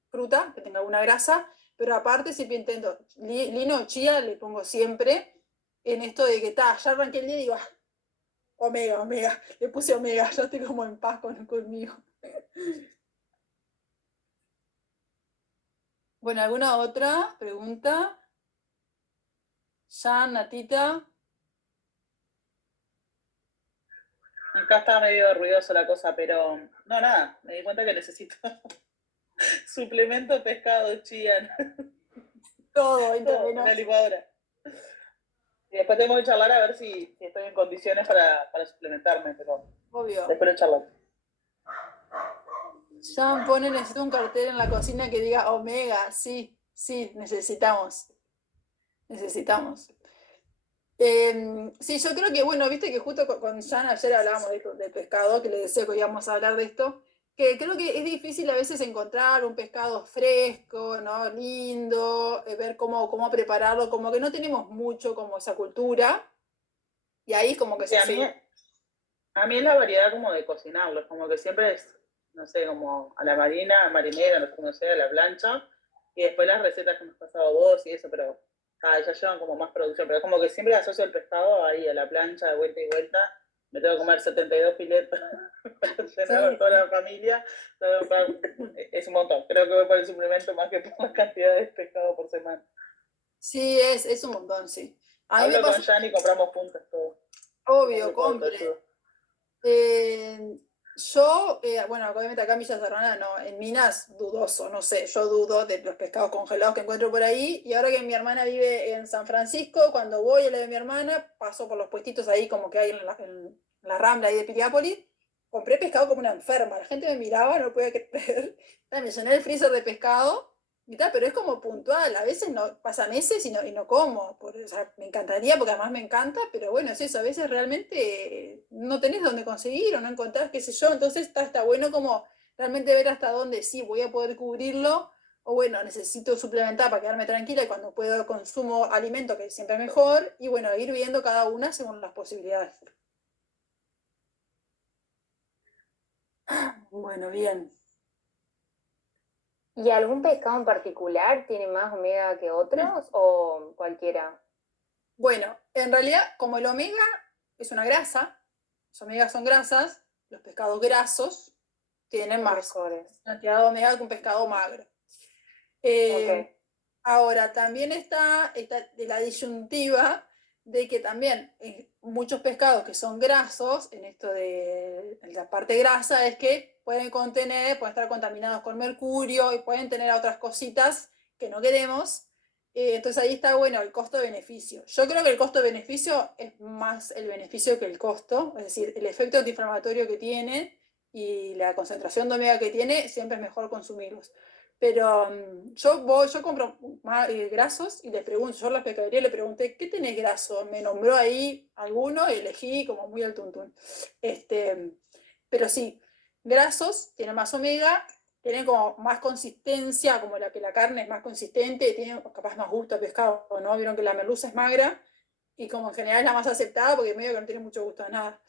fruta, que tenga alguna grasa, pero aparte siempre intento, lino o chía le pongo siempre en esto de que, ya arranqué el día y digo, omega, le puse omega, ya estoy como en paz conmigo. Bueno, ¿alguna otra pregunta? Jan, Natita. Acá está medio ruidoso la cosa, pero no, nada, me di cuenta que necesito suplemento, pescado, chía, Todo, todo, una licuadora. Y después tengo que charlar a ver si estoy en condiciones para suplementarme, pero obvio. después lo charlar. Jan pone, necesito un cartel en la cocina que diga omega. Sí, sí, necesitamos. Necesitamos. Sí, yo creo que, bueno, viste que justo con Jan ayer hablábamos de pescado, que le decía que íbamos a hablar de esto, que creo que es difícil a veces encontrar un pescado fresco, ¿no? Lindo, ver cómo prepararlo, como que no tenemos mucho como esa cultura, y ahí como que Sí, a mí es la variedad como de cocinarlo, como que siempre es, no sé, como a la marinera, no sé cómo sea, a la plancha, y después las recetas que me has pasado vos y eso, pero ya llevan como más producción, pero como que siempre asocio el pescado ahí a la plancha de vuelta y vuelta, me tengo que comer 72 filetes para cenar a toda la familia, es un montón, creo que voy por el suplemento más que por la cantidad de pescado por semana. Sí, es un montón, sí. A mí me Hablo con pasa, Jan y compramos puntas todo. obvio, compre. Yo, bueno, obviamente acá en Villa Serrana no, en Minas dudoso, no sé, yo dudo de los pescados congelados que encuentro por ahí. Y ahora que mi hermana vive en San Francisco, cuando voy a la de mi hermana, paso por los puestitos ahí como que hay en la Rambla ahí de Piriápolis, compré pescado como una enferma. La gente me miraba, no podía creer. Me llené el freezer de pescado y tal, pero es como puntual. A veces no pasa meses y no como. O sea, me encantaría porque además me encanta, pero bueno, es eso. A veces realmente no tenés dónde conseguir o no encontrás, qué sé yo. Entonces está bueno como realmente ver hasta dónde sí voy a poder cubrirlo. O bueno, necesito suplementar para quedarme tranquila y cuando puedo consumo alimento, que siempre es mejor. Y bueno, ir viendo cada una según las posibilidades. Bueno, bien. ¿Y algún pescado en particular tiene más omega que otros o cualquiera? Bueno, en realidad, como el omega es una grasa, los omegas son grasas, los pescados grasos tienen Son más mejores. cantidad de omega que un pescado magro. Ok. Ahora, también está de la disyuntiva de que también muchos pescados que son grasos, en esto de en la parte grasa, es que pueden estar contaminados con mercurio y pueden tener otras cositas que no queremos. Entonces ahí está bueno el costo-beneficio. Yo creo que el costo-beneficio es más el beneficio que el costo, es decir, el efecto antiinflamatorio que tiene y la concentración de omega que tiene, siempre es mejor consumirlos. Pero yo compro grasos y les pregunto, yo a la pescadería le pregunté, ¿qué tenés graso? Me nombró ahí alguno y elegí como muy al tuntún. Pero sí, grasos, tienen más omega, tienen como más consistencia, como la que la carne es más consistente, tienen capaz más gusto a pescado, ¿no? Vieron que la merluza es magra y como en general es la más aceptada porque medio que no tiene mucho gusto a nada.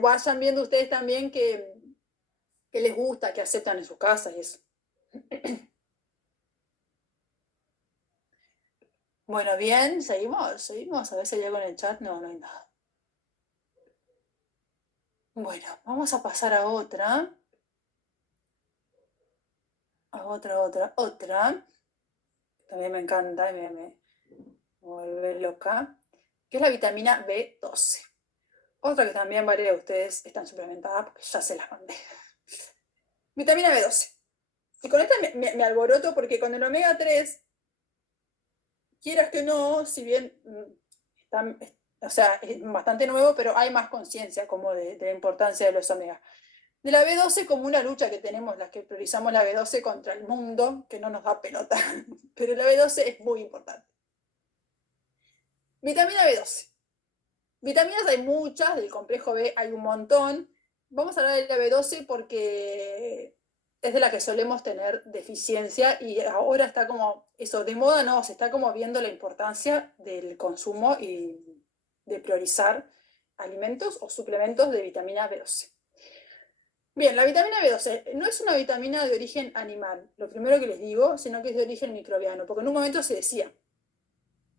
Vayan viendo ustedes también que les gusta, que aceptan en sus casas y eso. Bueno, bien, seguimos, a ver si hay algo en el chat, no, no hay nada. Bueno, vamos a pasar a otra, otra. También me encanta y me vuelve loca, que es la vitamina B12. Otra que también varios de ustedes están suplementadas porque ya se las mandé. Vitamina B12. Y con esta me alboroto porque con el omega 3 quieras que no, si bien o sea, es bastante nuevo, pero hay más conciencia como de la importancia de los omega. De la B12 como una lucha que tenemos las que priorizamos la B12 contra el mundo, que no nos da pelota, pero la B12 es muy importante. Vitamina B12. Vitaminas hay muchas, del complejo B hay un montón. Vamos a hablar de la B12 porque es de la que solemos tener deficiencia y ahora está como, eso de moda no, se está como viendo la importancia del consumo y de priorizar alimentos o suplementos de vitamina B12. Bien, la vitamina B12 no es una vitamina de origen animal, lo primero que les digo, sino que es de origen microbiano, porque en un momento se decía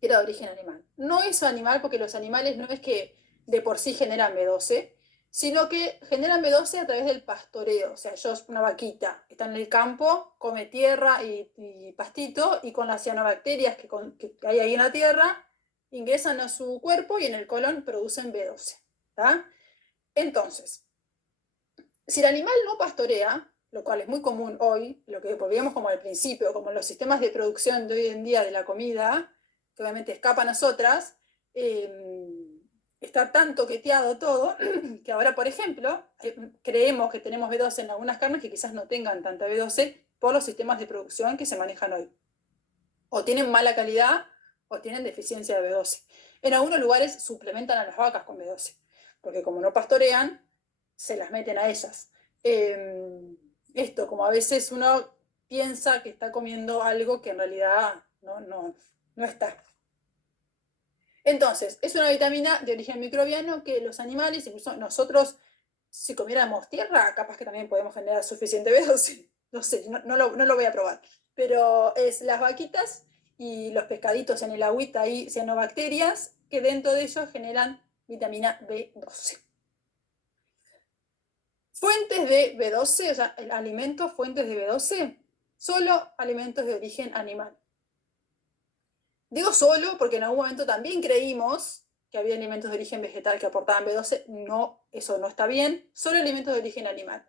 que era de origen animal. No es animal porque los animales no es que de por sí generan B12, sino que generan B12 a través del pastoreo. O sea, ellos, una vaquita, está en el campo, come tierra y pastito, y con las cianobacterias que hay ahí en la tierra, ingresan a su cuerpo y en el colon producen B12. ¿Tá? Entonces, si el animal no pastorea, lo cual es muy común hoy, lo que volvíamos como al principio, como los sistemas de producción de hoy en día de la comida, que obviamente escapan a nosotras, está tan toqueteado todo que ahora, por ejemplo, creemos que tenemos B12 en algunas carnes que quizás no tengan tanta B12 por los sistemas de producción que se manejan hoy. O tienen mala calidad o tienen deficiencia de B12. En algunos lugares suplementan a las vacas con B12, porque como no pastorean, se las meten a ellas. Esto, como a veces uno piensa que está comiendo algo que en realidad no está. Entonces, es una vitamina de origen microbiano que los animales, incluso nosotros, si comiéramos tierra, capaz que también podemos generar suficiente B12. No sé, no lo voy a probar. Pero es las vaquitas y los pescaditos en el agüita ahí, cianobacterias, que dentro de ellos generan vitamina B12. Fuentes de B12, o sea, alimentos, fuentes de B12, solo alimentos de origen animal. Digo solo porque en algún momento también creímos que había alimentos de origen vegetal que aportaban B12. No, eso no está bien. Solo alimentos de origen animal.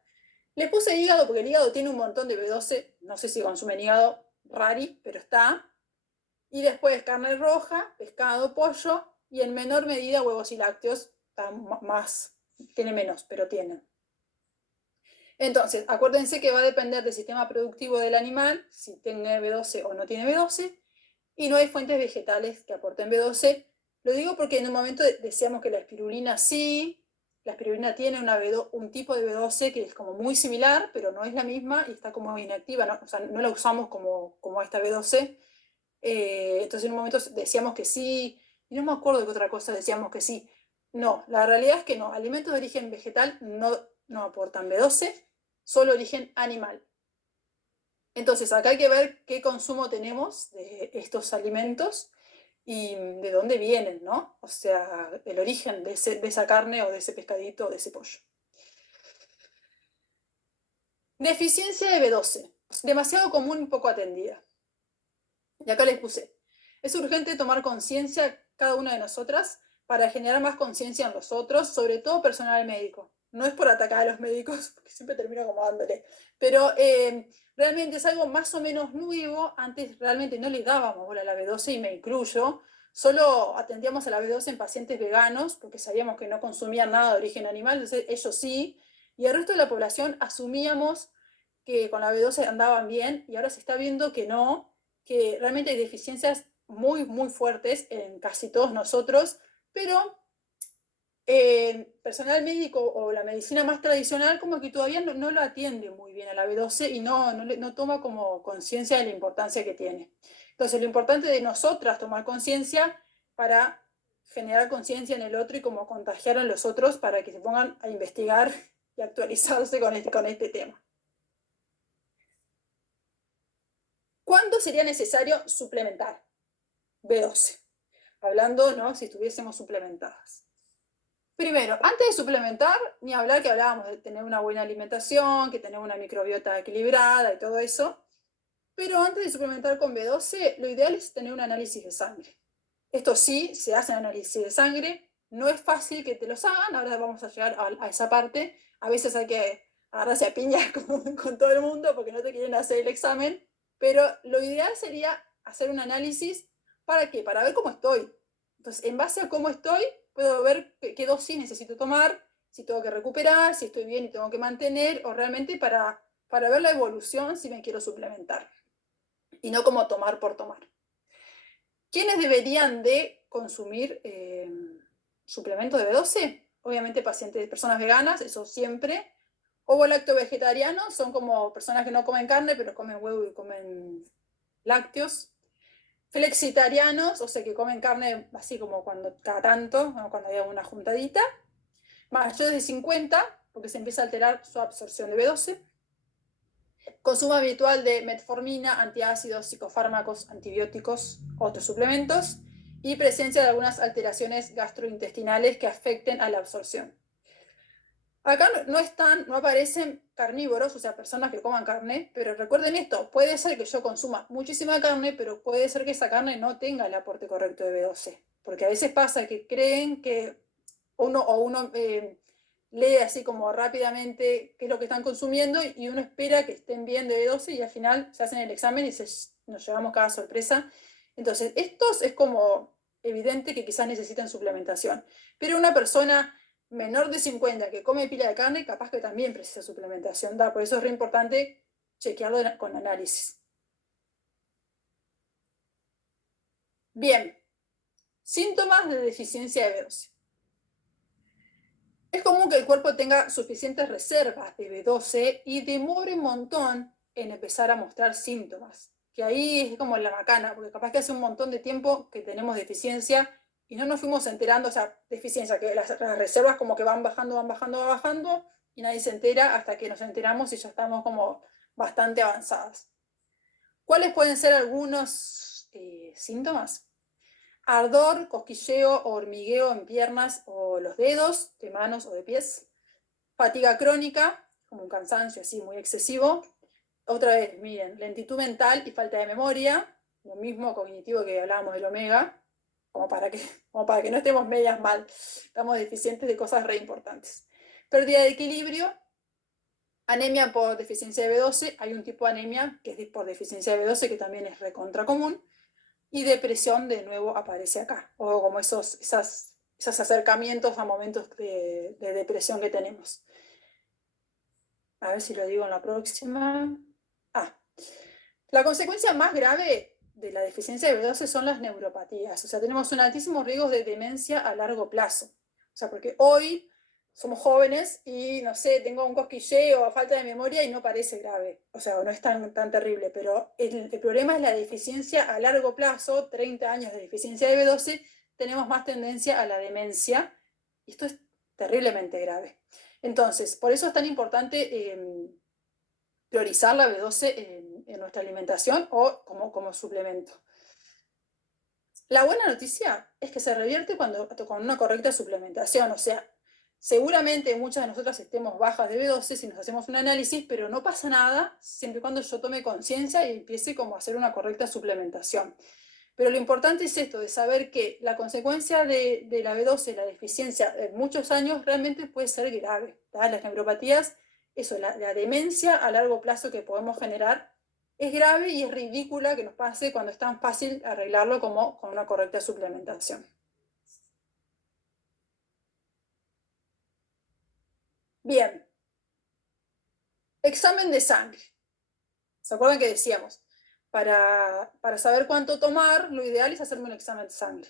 Le puse hígado porque el hígado tiene un montón de B12. No sé si consumen hígado, rari, pero está. Y después carne roja, pescado, pollo y en menor medida huevos y lácteos. Está más, tiene menos, pero tiene. Entonces, acuérdense que va a depender del sistema productivo del animal, si tiene B12 o no tiene B12, y no hay fuentes vegetales que aporten B12. Lo digo porque en un momento decíamos que la espirulina sí, la espirulina tiene un tipo de B12 que es como muy similar, pero no es la misma y está como inactiva, ¿no? O sea, no la usamos como esta B12. Entonces en un momento decíamos que sí, y no me acuerdo de qué otra cosa decíamos que sí. No, la realidad es que no, alimentos de origen vegetal no aportan B12, solo origen animal. Entonces acá hay que ver qué consumo tenemos de estos alimentos y de dónde vienen, ¿no? O sea, el origen de esa carne o de ese pescadito o de ese pollo. Deficiencia de B12, demasiado común y poco atendida. Y acá les puse, es urgente tomar conciencia cada una de nosotras para generar más conciencia en los otros, sobre todo personal médico. No es por atacar a los médicos, porque siempre termino acomodándole, pero realmente es algo más o menos nuevo. Antes realmente no le dábamos bola a la B12 y me incluyo. Solo atendíamos a la B12 en pacientes veganos, porque sabíamos que no consumían nada de origen animal, entonces ellos sí, y el resto de la población asumíamos que con la B12 andaban bien, y ahora se está viendo que no, que realmente hay deficiencias muy, muy fuertes en casi todos nosotros, pero personal médico o la medicina más tradicional como que todavía no lo atiende muy bien a la B12 y no toma como conciencia de la importancia que tiene. Entonces, lo importante de nosotras tomar conciencia para generar conciencia en el otro y como contagiar a los otros para que se pongan a investigar y actualizarse con este tema. ¿Cuándo sería necesario suplementar B12? Hablando, ¿no? Si estuviésemos suplementadas. Primero, antes de suplementar, ni hablar que hablábamos de tener una buena alimentación, que tener una microbiota equilibrada y todo eso. Pero antes de suplementar con B12, lo ideal es tener un análisis de sangre. Esto sí, se hace análisis de sangre. No es fácil que te los hagan, ahora vamos a llegar a esa parte. A veces hay que agarrarse a piñas con todo el mundo porque no te quieren hacer el examen. Pero lo ideal sería hacer un análisis. ¿Para qué? Para ver cómo estoy. Entonces, en base a cómo estoy, puedo ver qué dosis necesito tomar, si tengo que recuperar, si estoy bien y tengo que mantener, o realmente para ver la evolución si me quiero suplementar. Y no como tomar por tomar. ¿Quiénes deberían de consumir suplementos de B12? Obviamente pacientes, personas veganas, eso siempre. Ovo-lacto-vegetarianos son como personas que no comen carne, pero comen huevo y comen lácteos. Flexitarianos, o sea que comen carne así como cada tanto, ¿no? Cuando hay una juntadita. Mayores de 50, porque se empieza a alterar su absorción de B12. Consumo habitual de metformina, antiácidos, psicofármacos, antibióticos, otros suplementos. Y presencia de algunas alteraciones gastrointestinales que afecten a la absorción. Acá no aparecen carnívoros, o sea, personas que coman carne, pero recuerden esto, puede ser que yo consuma muchísima carne, pero puede ser que esa carne no tenga el aporte correcto de B12, porque a veces pasa que creen que uno lee así como rápidamente qué es lo que están consumiendo y uno espera que estén bien de B12 y al final se hacen el examen y nos llevamos cada sorpresa. Entonces, estos es como evidente que quizás necesitan suplementación, pero una persona menor de 50 que come pila de carne, capaz que también precisa suplementación. Por eso es re importante chequearlo con análisis. Bien, síntomas de deficiencia de B12. Es común que el cuerpo tenga suficientes reservas de B12 y demore un montón en empezar a mostrar síntomas. Que ahí es como la macana, porque capaz que hace un montón de tiempo que tenemos deficiencia y no nos fuimos enterando, o sea, deficiencia, que las reservas como que van bajando, y nadie se entera hasta que nos enteramos y ya estamos como bastante avanzadas. ¿Cuáles pueden ser algunos síntomas? Ardor, cosquilleo o hormigueo en piernas o los dedos, de manos o de pies. Fatiga crónica, como un cansancio así muy excesivo. Otra vez, miren, lentitud mental y falta de memoria, lo mismo cognitivo que hablábamos del omega. como para que no estemos medias mal. Estamos deficientes de cosas re importantes. Pérdida de equilibrio, anemia por deficiencia de B12, hay un tipo de anemia que es por deficiencia de B12 que también es recontra común, y depresión de nuevo aparece acá, o como esos acercamientos a momentos de depresión que tenemos. A ver si lo digo en la próxima. La consecuencia más grave de la deficiencia de B12 son las neuropatías. O sea, tenemos un altísimo riesgo de demencia a largo plazo. O sea, porque hoy somos jóvenes y, no sé, tengo un cosquilleo o falta de memoria y no parece grave. O sea, no es tan terrible. Pero el problema es la deficiencia a largo plazo, 30 años de deficiencia de B12, tenemos más tendencia a la demencia. Y esto es terriblemente grave. Entonces, por eso es tan importante priorizar la B12 en nuestra alimentación o como suplemento. La buena noticia es que se revierte con una correcta suplementación, o sea, seguramente muchas de nosotras estemos bajas de B12 si nos hacemos un análisis, pero no pasa nada siempre y cuando yo tome conciencia y empiece como a hacer una correcta suplementación. Pero lo importante es esto, de saber que la consecuencia de la B12, la deficiencia en muchos años, realmente puede ser grave. ¿Tá? Las neuropatías, eso, la demencia a largo plazo que podemos generar es grave y es ridícula que nos pase cuando es tan fácil arreglarlo como con una correcta suplementación. Bien. Examen de sangre. ¿Se acuerdan que decíamos? Para saber cuánto tomar, lo ideal es hacerme un examen de sangre.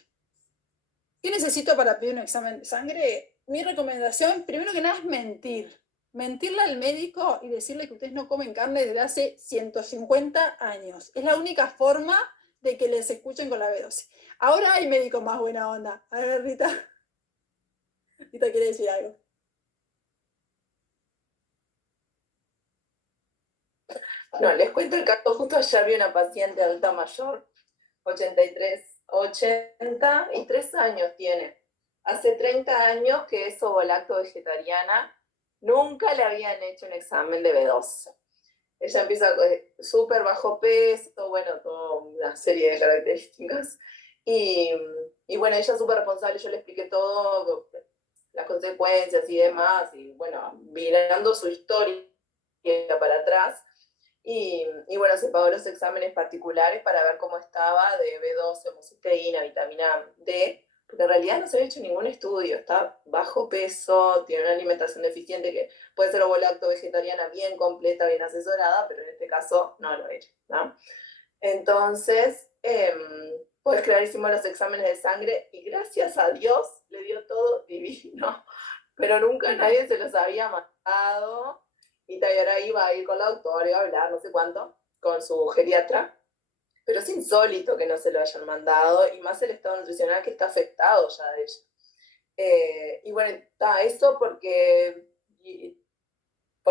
¿Qué necesito para pedir un examen de sangre? Mi recomendación, primero que nada, es mentir. Mentirle al médico y decirle que ustedes no comen carne desde hace 150 años. Es la única forma de que les escuchen con la B12. Ahora hay médicos más buena onda. A ver, Rita. Rita quiere decir algo. No, les cuento el caso. Justo ayer vi una paciente adulta mayor, 83 años tiene. Hace 30 años que es ovolacto vegetariana. Nunca le habían hecho un examen de B12. Ella empieza con súper bajo peso, bueno, toda una serie de características. Y bueno, ella es súper responsable, yo le expliqué todo, las consecuencias y demás, y bueno, mirando su historia para atrás. Y bueno, se pagó los exámenes particulares para ver cómo estaba de B12, homocisteína, vitamina D, porque en realidad no se había hecho ningún estudio, está bajo peso, tiene una alimentación deficiente que puede ser ovolacto vegetariana bien completa, bien asesorada, pero en este caso no lo es, ¿no? Entonces, pues claro, hicimos los exámenes de sangre y gracias a Dios le dio todo divino, pero nunca nadie se los había mandado. Y Tayara iba a ir con la doctora, iba a hablar, no sé cuánto, con su geriatra, pero es insólito que no se lo hayan mandado, y más el estado nutricional que está afectado ya de ella. Y bueno, está eso porque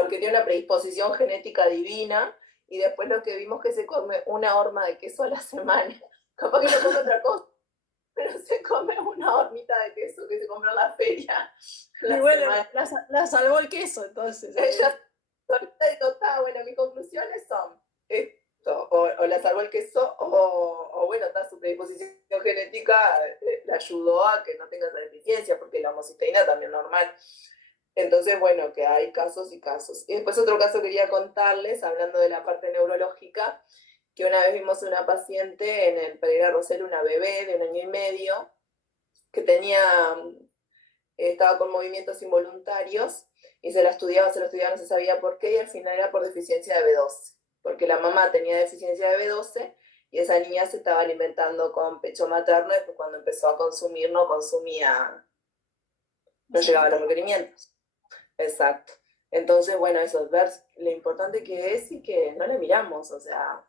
tiene una predisposición genética divina, y después lo que vimos que se come una horma de queso a la semana. Capaz que no come otra cosa, pero se come una hormita de queso que se compró en la feria. Y bueno, la salvó el queso, entonces. Ella bueno, mis conclusiones son esto, o la salvó el queso, o bueno, su predisposición genética la ayudó a que no tenga esa deficiencia, porque la homocisteína también es normal. Entonces, bueno, que hay casos y casos. Y después otro caso quería contarles, hablando de la parte neurológica, que una vez vimos una paciente en el Pereira Rosell, una bebé de 1 año y medio, que estaba con movimientos involuntarios, y se lo estudiaba, no se sabía por qué, y al final era por deficiencia de B12, porque la mamá tenía deficiencia de B12, y esa niña se estaba alimentando con pecho materno, y después cuando empezó a consumir, no llegaba a los requerimientos. Exacto. Entonces, bueno, eso, ver lo importante que es y que no le miramos, o sea,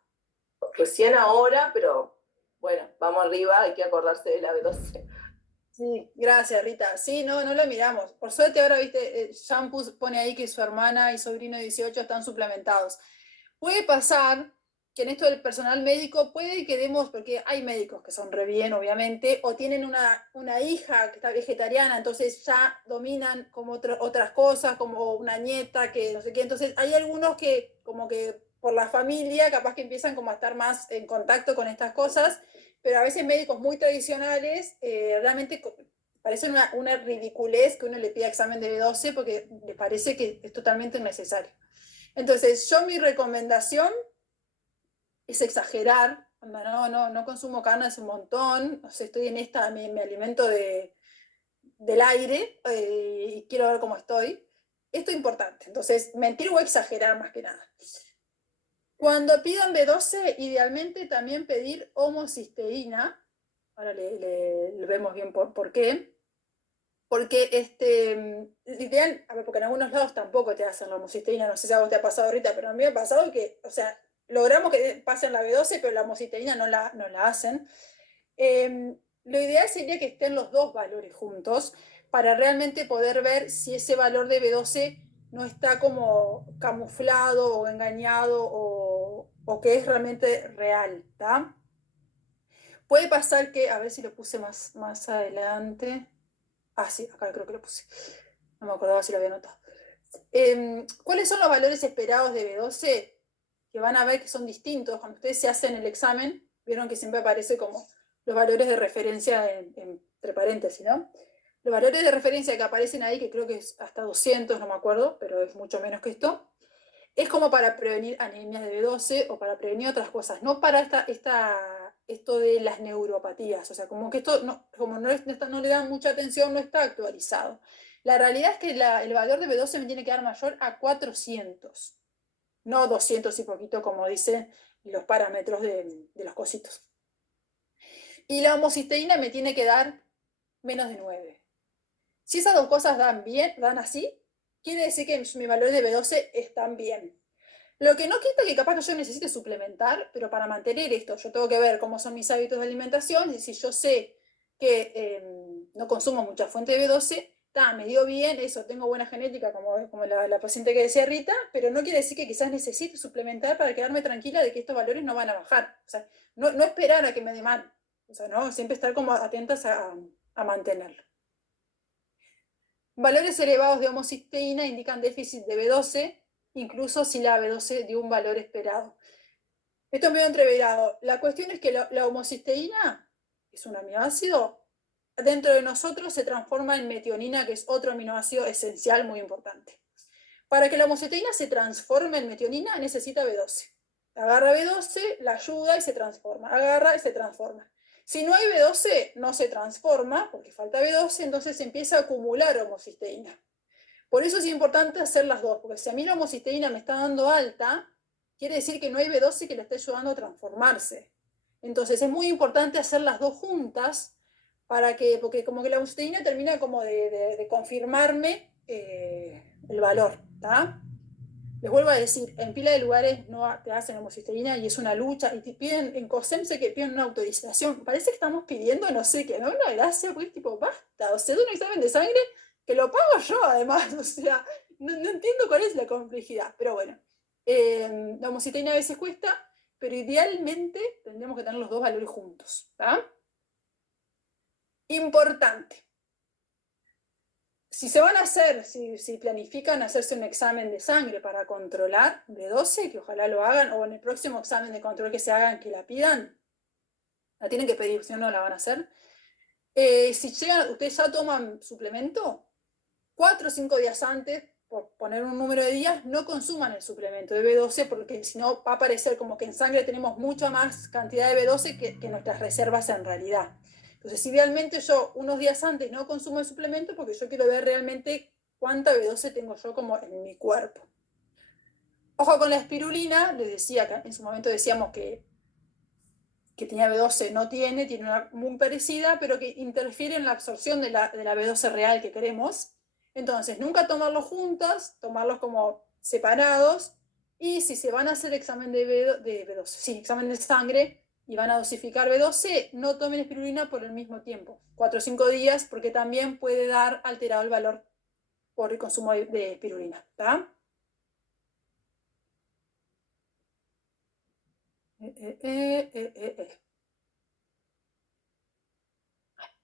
recién ahora, pero bueno, vamos arriba, hay que acordarse de la B12. Sí, gracias, Rita. Sí, no lo miramos. Por suerte ahora, viste, Jean pone ahí que su hermana y sobrino de 18 están suplementados. Puede pasar que en esto del personal médico puede que demos, porque hay médicos que son re bien, obviamente, o tienen una hija que está vegetariana, entonces ya dominan como otras cosas, como una nieta que no sé qué. Entonces hay algunos que como que por la familia capaz que empiezan como a estar más en contacto con estas cosas, pero a veces médicos muy tradicionales realmente parece una ridiculez que uno le pida examen de B12 porque le parece que es totalmente innecesario. Entonces, mi recomendación es exagerar. No consumo carne hace un montón, o sea, estoy en esta, me alimento del aire y quiero ver cómo estoy. Esto es importante. Entonces, mentir o exagerar más que nada. Cuando pidan B12, idealmente también pedir homocisteína. Ahora le vemos bien por qué. Porque ideal, a ver, porque en algunos lados tampoco te hacen la homocisteína, no sé si a vos te ha pasado ahorita, pero a mí me ha pasado que, o sea, logramos que pasen la B12, pero la homocisteína no la hacen. Lo ideal sería que estén los dos valores juntos para realmente poder ver si ese valor de B12 no está como camuflado o engañado o que es realmente real, ¿tá? Puede pasar que, a ver si lo puse más adelante. Ah, sí, acá creo que lo puse. No me acordaba si lo había notado. ¿Cuáles son los valores esperados de B12? Que van a ver que son distintos. Cuando ustedes se hacen el examen, vieron que siempre aparece como los valores de referencia entre paréntesis, ¿no? Los valores de referencia que aparecen ahí, que creo que es hasta 200, no me acuerdo, pero es mucho menos que esto, es como para prevenir anemias de B12 o para prevenir otras cosas, no para esto de las neuropatías. O sea, como que esto, como no le dan mucha atención, no está actualizado. La realidad es que el valor de B12 me tiene que dar mayor a 400, no 200 y poquito, como dicen los parámetros de los cositos. Y la homocisteína me tiene que dar menos de 9. Si esas dos cosas dan así, quiere decir que mis valores de B12 están bien. Lo que no quita que capaz que yo necesite suplementar, pero para mantener esto yo tengo que ver cómo son mis hábitos de alimentación, y si yo sé que no consumo mucha fuente de B12, me dio bien, eso, tengo buena genética, como la paciente que decía Rita, pero no quiere decir que quizás necesite suplementar para quedarme tranquila de que estos valores no van a bajar. O sea, no esperar a que me dé mal, o sea, no, siempre estar como atentas a mantenerlo. Valores elevados de homocisteína indican déficit de B12, incluso si la B12 dio un valor esperado. Esto es medio entreverado. La cuestión es que la homocisteína, que es un aminoácido, dentro de nosotros se transforma en metionina, que es otro aminoácido esencial muy importante. Para que la homocisteína se transforme en metionina, necesita B12. Agarra B12, la ayuda y se transforma. Agarra y se transforma. Si no hay B12, no se transforma, porque falta B12, entonces se empieza a acumular homocisteína. Por eso es importante hacer las dos, porque si a mí la homocisteína me está dando alta, quiere decir que no hay B12 que le esté ayudando a transformarse. Entonces es muy importante hacer las dos juntas, porque como que la homocisteína termina como de confirmarme el valor, ¿tá? Les vuelvo a decir, en pila de lugares no te hacen homocisteína y es una lucha, y te piden, en COSEM sé que piden una autorización, parece que estamos pidiendo no sé qué, no, una gracia, porque es tipo, basta, o sea, es un examen de sangre que lo pago yo además, o sea, no entiendo cuál es la complejidad, pero bueno, la homocisteína a veces cuesta, pero idealmente tendríamos que tener los dos valores juntos, ¿tá? Importante. Si se van a hacer, si planifican hacerse un examen de sangre para controlar B12, que ojalá lo hagan, o en el próximo examen de control que se hagan, que la pidan, la tienen que pedir, si no, no la van a hacer. Si llegan, ustedes ya toman suplemento, 4 o 5 días antes, por poner un número de días, no consuman el suplemento de B12, porque si no va a parecer como que en sangre tenemos mucha más cantidad de B12 que nuestras reservas en realidad. Entonces, idealmente yo unos días antes no consumo el suplemento porque yo quiero ver realmente cuánta B12 tengo yo como en mi cuerpo. Ojo con la espirulina, les decía que en su momento decíamos que tenía B12, no tiene una muy parecida, pero que interfiere en la absorción de la B12 real que queremos. Entonces, nunca tomarlos juntas, tomarlos como separados, y si se van a hacer examen de B12, sí, examen de sangre, y van a dosificar B12, no tomen espirulina por el mismo tiempo, 4 o 5 días, porque también puede dar alterado el valor por el consumo de espirulina, ¿está?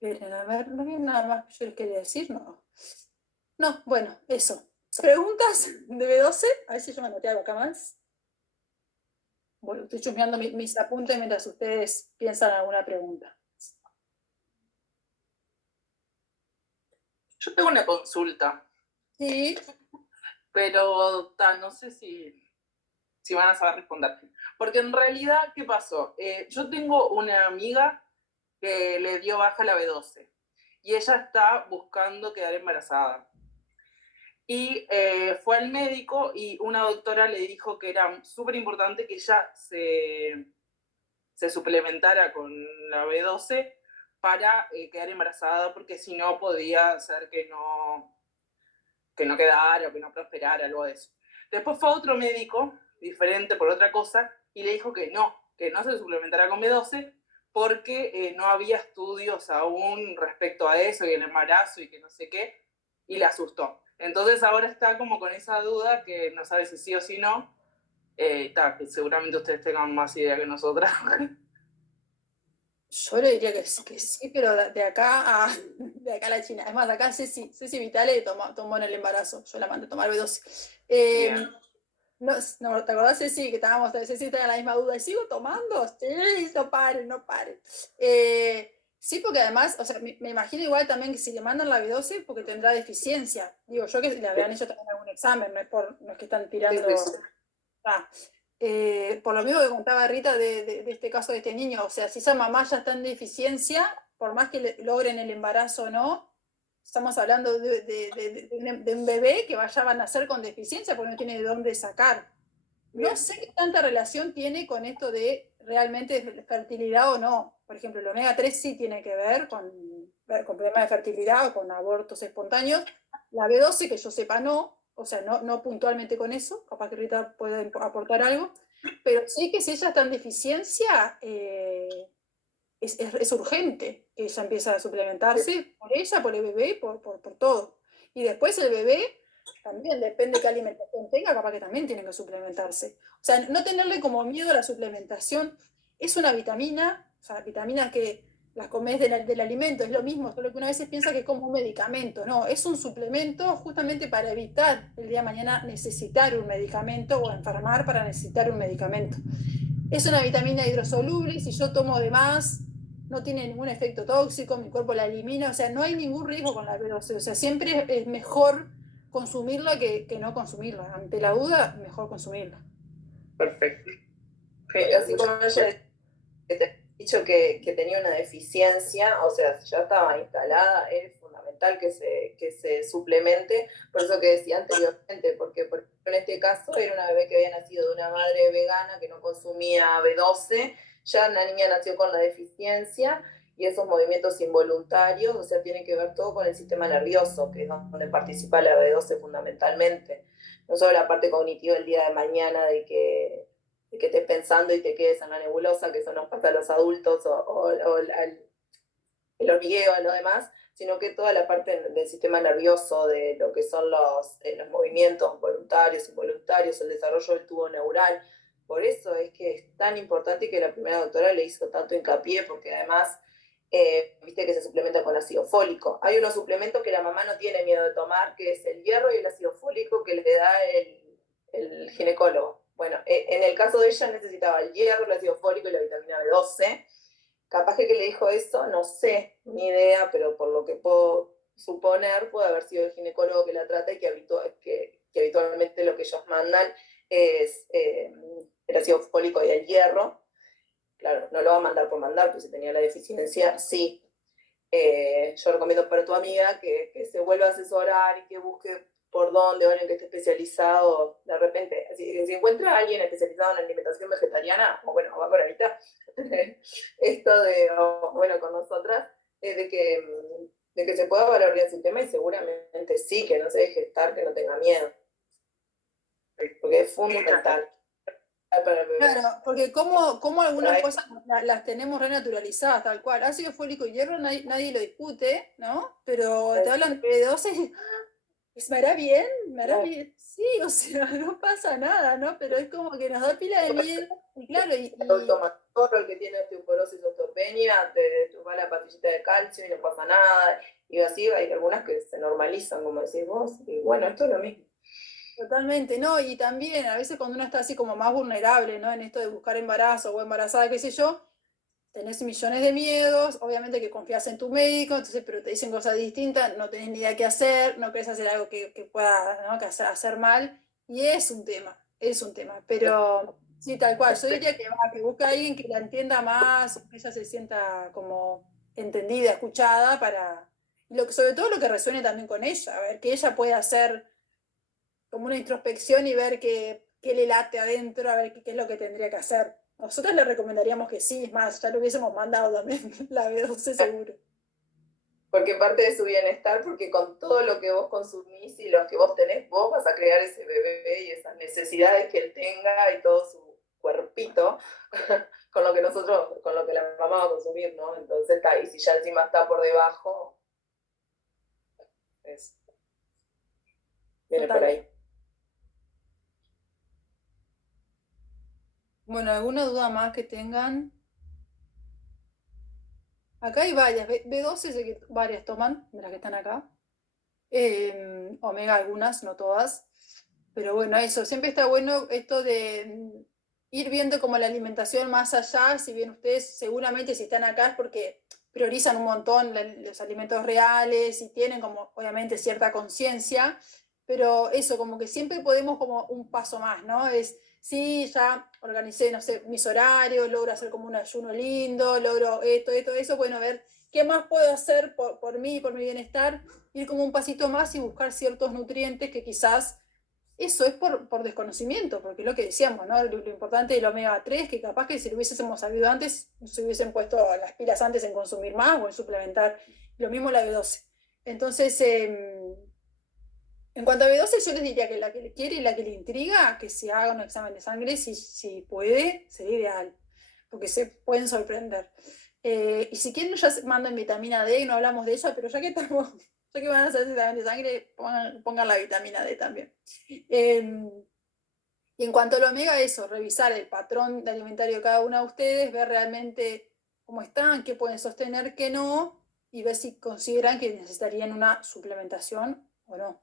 Esperen, a ver, no había nada más que yo les quería decir, ¿no? No, bueno, eso. ¿Preguntas de B12? A ver si yo me anoté algo acá más. Bueno, estoy chusmeando mis apuntes mientras ustedes piensan alguna pregunta. Yo tengo una consulta, Sí, pero no sé si van a saber responder. Porque en realidad, ¿qué pasó? Yo tengo una amiga que le dio baja la B12 y ella está buscando quedar embarazada. Y fue al médico y una doctora le dijo que era súper importante que ella se suplementara con la B12 para quedar embarazada, porque si no podía ser que no quedara o que no prosperara, algo de eso. Después fue a otro médico, diferente por otra cosa, y le dijo que no se suplementara con B12 porque no había estudios aún respecto a eso y el embarazo y que no sé qué, y le asustó. Entonces ahora está como con esa duda que no sabe si sí o si no, que seguramente ustedes tengan más idea que nosotras. yo le diría que sí, pero de acá a la China. Es más, acá Ceci Vitale tomó en el embarazo. Yo la mandé a tomar B12. No, ¿te acordás, Ceci, que Ceci está en la misma duda? ¿Y sigo tomando? Sí, no pare, no pare. Sí, porque además, o sea, me imagino igual también que si le mandan la B12 porque tendrá deficiencia. Digo, yo que le habrán hecho también algún examen, no es que están tirando... Sí. Por lo mismo que contaba Rita de este caso de este niño, o sea, si esa mamá ya está en deficiencia, por más que logren el embarazo o no, estamos hablando de un bebé que vaya a nacer con deficiencia porque no tiene de dónde sacar. No sé qué tanta relación tiene con esto de realmente fertilidad o no. Por ejemplo, el omega 3 sí tiene que ver con problemas de fertilidad o con abortos espontáneos. La B12, que yo sepa, no. O sea, no puntualmente con eso. Capaz que Rita puede aportar algo. Pero sí que si ella está en deficiencia, es urgente que ella empiece a suplementarse por ella, por el bebé, por todo. Y después el bebé también depende de qué alimentación tenga, capaz que también tiene que suplementarse. O sea, no tenerle como miedo a la suplementación. Es una vitamina, o sea, vitaminas que las comes del alimento, es lo mismo, solo que una vez piensa que es como un medicamento. No, es un suplemento justamente para evitar el día de mañana necesitar un medicamento o enfermar para necesitar un medicamento. Es una vitamina hidrosoluble, si yo tomo de más, no tiene ningún efecto tóxico, mi cuerpo la elimina, o sea, no hay ningún riesgo con la B12, o sea, siempre es mejor consumirla que no consumirla. Ante la duda, mejor consumirla. Perfecto. Así como ella que te he dicho que tenía una deficiencia, o sea, si ya estaba instalada, es fundamental que se suplemente, por eso que decía anteriormente, porque por ejemplo, en este caso era una bebé que había nacido de una madre vegana que no consumía B12, ya la niña nació con la deficiencia y esos movimientos involuntarios, o sea, tienen que ver todo con el sistema nervioso, que es donde participa la B12 fundamentalmente, no solo la parte cognitiva el día de mañana de que estés pensando y te quedes en la nebulosa, que eso nos pasa a los adultos, o el hormigueo y lo demás, sino que toda la parte del sistema nervioso, de lo que son los movimientos voluntarios, involuntarios, el desarrollo del tubo neural. Por eso es que es tan importante que la primera doctora le hizo tanto hincapié, porque además, viste que se suplementa con ácido fólico. Hay unos suplementos que la mamá no tiene miedo de tomar, que es el hierro y el ácido fólico que le da el ginecólogo. Bueno, en el caso de ella necesitaba el hierro, el ácido fólico y la vitamina B12. Capaz que le dijo eso, no sé, ni idea, pero por lo que puedo suponer, puede haber sido el ginecólogo que la trata y que habitualmente lo que ellos mandan es el ácido fólico y el hierro. Claro, no lo va a mandar por mandar, pues si tenía la deficiencia, sí. Yo recomiendo para tu amiga que se vuelva a asesorar y que busque por dónde, alguien que esté especializado, de repente, si encuentra a alguien especializado en alimentación vegetariana, o bueno, va con ahorita, esto de, bueno, con nosotras, de que se pueda valorar bien su tema y seguramente sí, que no se deje estar, que no tenga miedo, porque es fundamental para el bebé. Claro, porque como algunas cosas las tenemos renaturalizadas, tal cual. Ácido fólico y hierro nadie lo discute, ¿no? Pero te hablan de B12 me hará bien, me hará bien. Sí, o sea, no pasa nada, ¿no? Pero es como que nos da pila de miedo. Y claro, El adulto mayor, el que tiene osteoporosis, osteopenia, te va la pastillita de calcio y no pasa nada. Y así hay algunas que se normalizan, como decís vos. Y bueno, esto es lo mismo. Totalmente, ¿no? Y también a veces cuando uno está así como más vulnerable, ¿no? En esto de buscar embarazo o embarazada, qué sé yo, tenés millones de miedos, obviamente que confías en tu médico, entonces, pero te dicen cosas distintas, no tenés ni idea qué hacer, no querés hacer algo que pueda, ¿no? Que hacer mal, y es un tema, pero sí, tal cual, yo diría que busque a alguien que la entienda más, que ella se sienta como entendida, escuchada, sobre todo lo que resuene también con ella, a ver, que ella pueda hacer como una introspección y ver qué le late adentro, a ver qué es lo que tendría que hacer. Nosotros le recomendaríamos que sí, es más, ya lo hubiésemos mandado también, la B12 seguro. Porque parte de su bienestar, porque con todo lo que vos consumís y lo que vos tenés, vos vas a crear ese bebé y esas necesidades que él tenga y todo su cuerpito, con lo que con lo que la mamá va a consumir, ¿no? Entonces está, y si ya encima está por debajo, viene Total. por ahí. Bueno, ¿alguna duda más que tengan? Acá hay varias, B12 sé que varias toman, de las que están acá. Omega algunas, no todas. Pero bueno, eso, siempre está bueno esto de ir viendo como la alimentación más allá, si bien ustedes seguramente si están acá es porque priorizan un montón los alimentos reales y tienen como obviamente cierta conciencia, pero eso, como que siempre podemos como un paso más, ¿no? Es, sí, ya organicé, no sé, mis horarios, logro hacer como un ayuno lindo, logro esto, eso, bueno, a ver qué más puedo hacer por mí, por mi bienestar, ir como un pasito más y buscar ciertos nutrientes que quizás eso es por desconocimiento, porque lo que decíamos, ¿no? Lo importante del omega 3, que capaz que si lo hubiésemos sabido antes, se hubiesen puesto las pilas antes en consumir más o en suplementar. Lo mismo la B12. Entonces, en cuanto a B12, yo les diría que la que le quiere y la que le intriga, que se haga un examen de sangre, si puede, sería ideal, porque se pueden sorprender. Y si quieren, ya mandan vitamina D, y no hablamos de ella, pero ya que estamos, ya que van a hacer ese examen de sangre, pongan la vitamina D también. Y en cuanto al omega, eso, revisar el patrón alimentario de cada una de ustedes, ver realmente cómo están, qué pueden sostener, qué no, y ver si consideran que necesitarían una suplementación o no.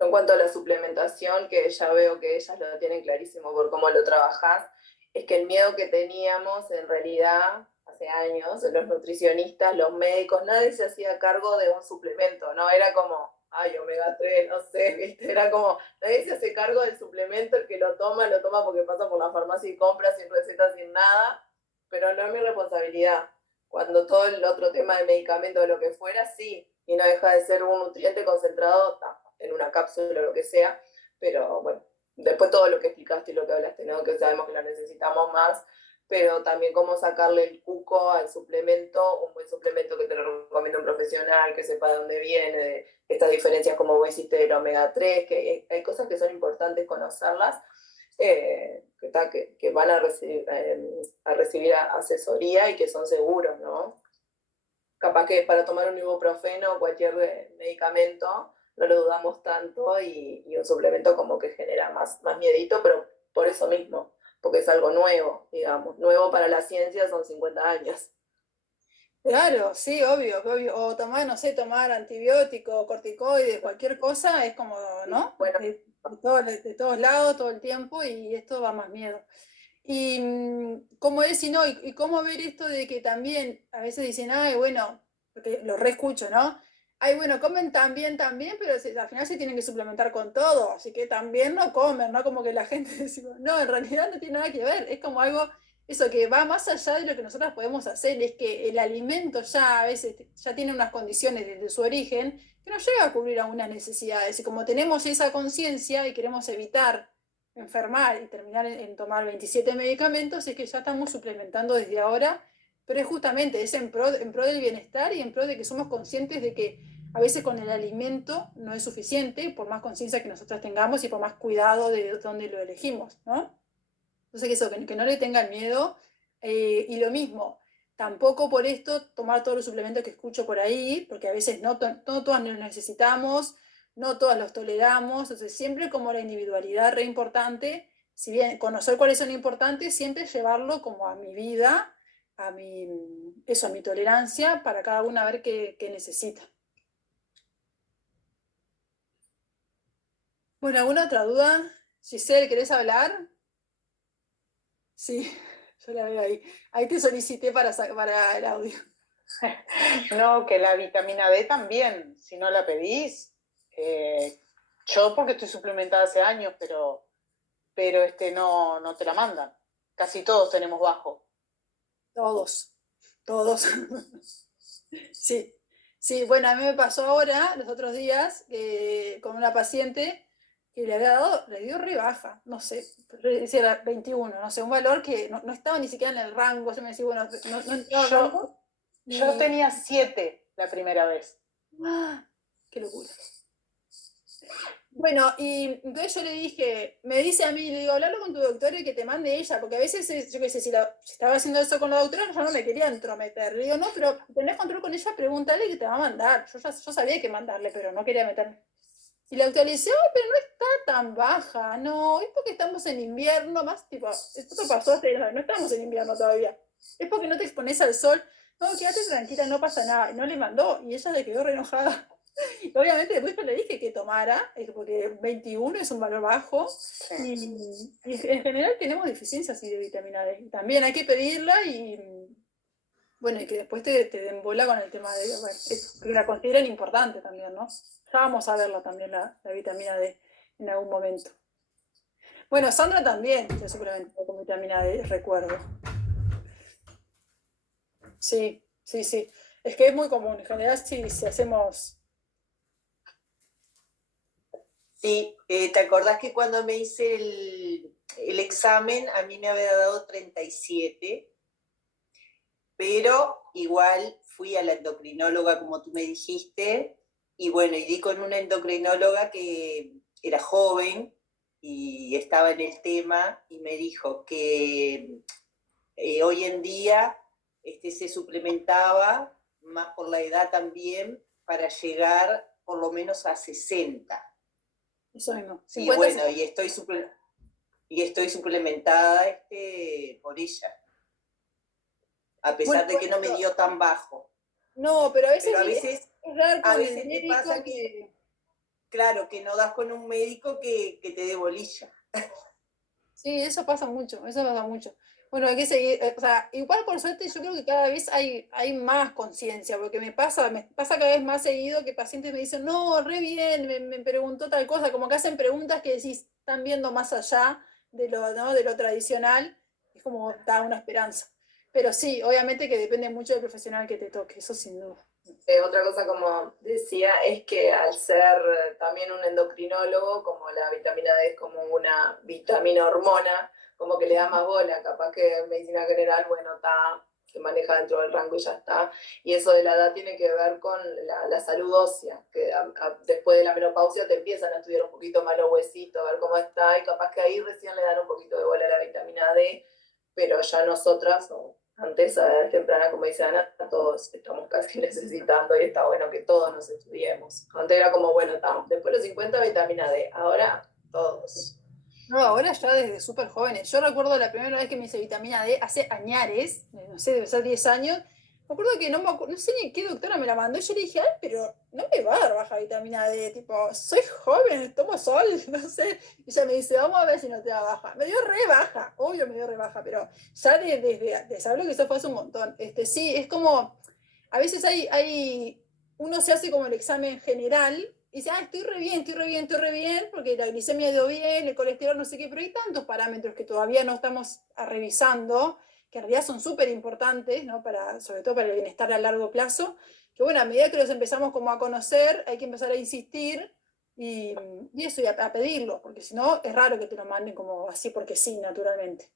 En cuanto a la suplementación, que ya veo que ellas lo tienen clarísimo por cómo lo trabajás, es que el miedo que teníamos en realidad hace años, los nutricionistas, los médicos, nadie se hacía cargo de un suplemento, ¿no? Era como, ay, omega 3, no sé, ¿viste? Era como, nadie se hace cargo del suplemento, el que lo toma porque pasa por la farmacia y compra sin receta, sin nada, pero no es mi responsabilidad. Cuando todo el otro tema de medicamento o lo que fuera, sí, y no deja de ser un nutriente concentrado, en una cápsula o lo que sea, pero bueno, después todo lo que explicaste y lo que hablaste, ¿no? Que sabemos que lo necesitamos más, pero también cómo sacarle el cuco al suplemento, un buen suplemento que te lo recomienda un profesional, que sepa de dónde viene, estas diferencias como vos hiciste del omega 3, que hay cosas que son importantes conocerlas, que van a recibir asesoría y que son seguros, ¿no? Capaz que para tomar un ibuprofeno o cualquier medicamento no lo dudamos tanto y un suplemento como que genera más miedito, pero por eso mismo, porque es algo nuevo, digamos. Nuevo para la ciencia son 50 años. Claro, sí, obvio, obvio. O tomar, no sé, tomar antibióticos, corticoides, cualquier cosa, es como, ¿no? Bueno, De todos lados, todo el tiempo, y esto va más miedo. Y cómo es, y no, y cómo ver esto de que también a veces dicen, ay, bueno, porque lo reescucho, ¿no? Ay, bueno, comen también, pero al final se tienen que suplementar con todo, así que también no comen, ¿no? Como que la gente dice, no, en realidad no tiene nada que ver, es como algo, eso que va más allá de lo que nosotros podemos hacer, es que el alimento ya a veces ya tiene unas condiciones desde su origen que no llega a cubrir algunas necesidades, y como tenemos esa conciencia y queremos evitar enfermar y terminar en tomar 27 medicamentos, es que ya estamos suplementando desde ahora, pero es justamente es en pro del bienestar y en pro de que somos conscientes de que a veces con el alimento no es suficiente, por más conciencia que nosotros tengamos y por más cuidado de dónde lo elegimos, ¿no? Entonces, que eso, que no le tengan miedo. Y lo mismo, tampoco por esto tomar todos los suplementos que escucho por ahí, porque a veces no todas los necesitamos, no todas los toleramos, entonces siempre como la individualidad re importante, si bien conocer cuáles son importantes, siempre llevarlo como a mi vida a mi tolerancia para cada una a ver qué necesita. Bueno, ¿alguna otra duda? Giselle, ¿querés hablar? Sí, yo la veo ahí. Ahí te solicité para el audio. No, que la vitamina D también, si no la pedís. Yo porque estoy suplementada hace años, pero no te la mandan. Casi todos tenemos bajo. Todos. Sí, sí, bueno, a mí me pasó ahora, los otros días, con una paciente que le dio re baja, no sé, decía 21, no sé, un valor que no estaba ni siquiera en el rango, yo me decía, bueno, no entraba al rango. Yo tenía 7 la primera vez. ¡Ah! ¡Qué locura! Bueno, y entonces yo le dije, me dice a mí, le digo, hablalo con tu doctora y que te mande ella, porque a veces, yo qué sé, si estaba haciendo eso con la doctora, yo no me quería entrometer. Le digo, no, pero tenés control con ella, pregúntale que te va a mandar. Yo sabía que mandarle, pero no quería meterme. Y la doctora le dice, ay, pero no está tan baja, no, es porque estamos en invierno, más tipo, esto pasó no estamos en invierno todavía, es porque no te expones al sol, no, quédate tranquila, no pasa nada, y no le mandó, y ella le quedó re enojada. Y obviamente después yo le dije que tomara, porque 21 es un valor bajo, y en general tenemos deficiencias de vitamina D, también hay que pedirla y bueno, y que después te den bola con el tema de, bueno, que la consideren importante también, ¿no? Ya vamos a verla también, la vitamina D, en algún momento. Bueno, Sandra también se suplementó con vitamina D, recuerdo. Sí, sí, sí. Es que es muy común. En general, si hacemos... Sí, ¿te acordás que cuando me hice el examen a mí me había dado 37? Pero igual fui a la endocrinóloga, como tú me dijiste, y bueno, y di con una endocrinóloga que era joven y estaba en el tema y me dijo que hoy en día se suplementaba, más por la edad también, para llegar por lo menos a 60. Eso mismo. Y bueno, y estoy suplementada por ella, a pesar de que no me dio tan bajo. No, pero a veces, es dar con a el veces médico te pasa que, claro, que no das con un médico que te dé bolilla. Sí, eso pasa mucho, eso pasa mucho. Bueno, hay que seguir, o sea, igual por suerte yo creo que cada vez hay más conciencia, porque me pasa cada vez más seguido que pacientes me dicen, no, re bien, me preguntó tal cosa, como que hacen preguntas que decís, están viendo más allá de lo, ¿no? de lo tradicional, es como da una esperanza. Pero sí, obviamente que depende mucho del profesional que te toque, eso sin duda. Otra cosa, como decía, es que al ser también un endocrinólogo, como la vitamina D es como una vitamina hormona, como que le da más bola, capaz que en medicina general, bueno, se maneja dentro del rango y ya está. Y eso de la edad tiene que ver con la salud ósea, que después de la menopausia te empiezan a estudiar un poquito más los huesitos, a ver cómo está, y capaz que ahí recién le dan un poquito de bola a la vitamina D, pero ya nosotras, antes, a edad temprana, como dice Ana, todos estamos casi necesitando y está bueno que todos nos estudiemos. Antes era como, bueno, estamos, después de los 50 vitamina D, ahora todos. No, ahora ya desde súper jóvenes. Yo recuerdo la primera vez que me hice vitamina D hace añares, no sé, debe ser 10 años. Me acuerdo que no sé ni qué doctora me la mandó. Y yo le dije, ay, pero no me va a dar baja vitamina D. Tipo, soy joven, tomo sol, no sé. Y ella me dice, vamos a ver si no te da baja. Me dio re baja, obvio me dio re baja, pero ya desde saber que eso fue hace un montón. Sí, es como, a veces uno se hace como el examen general y dice, ah, estoy re bien, estoy re bien, estoy re bien, porque la glicemia dio bien, el colesterol no sé qué, pero hay tantos parámetros que todavía no estamos revisando, que en realidad son súper importantes, ¿no? Sobre todo para el bienestar a largo plazo, que bueno, a medida que los empezamos como a conocer, hay que empezar a insistir y eso, y a pedirlo, porque si no, es raro que te lo manden como así porque sí, naturalmente.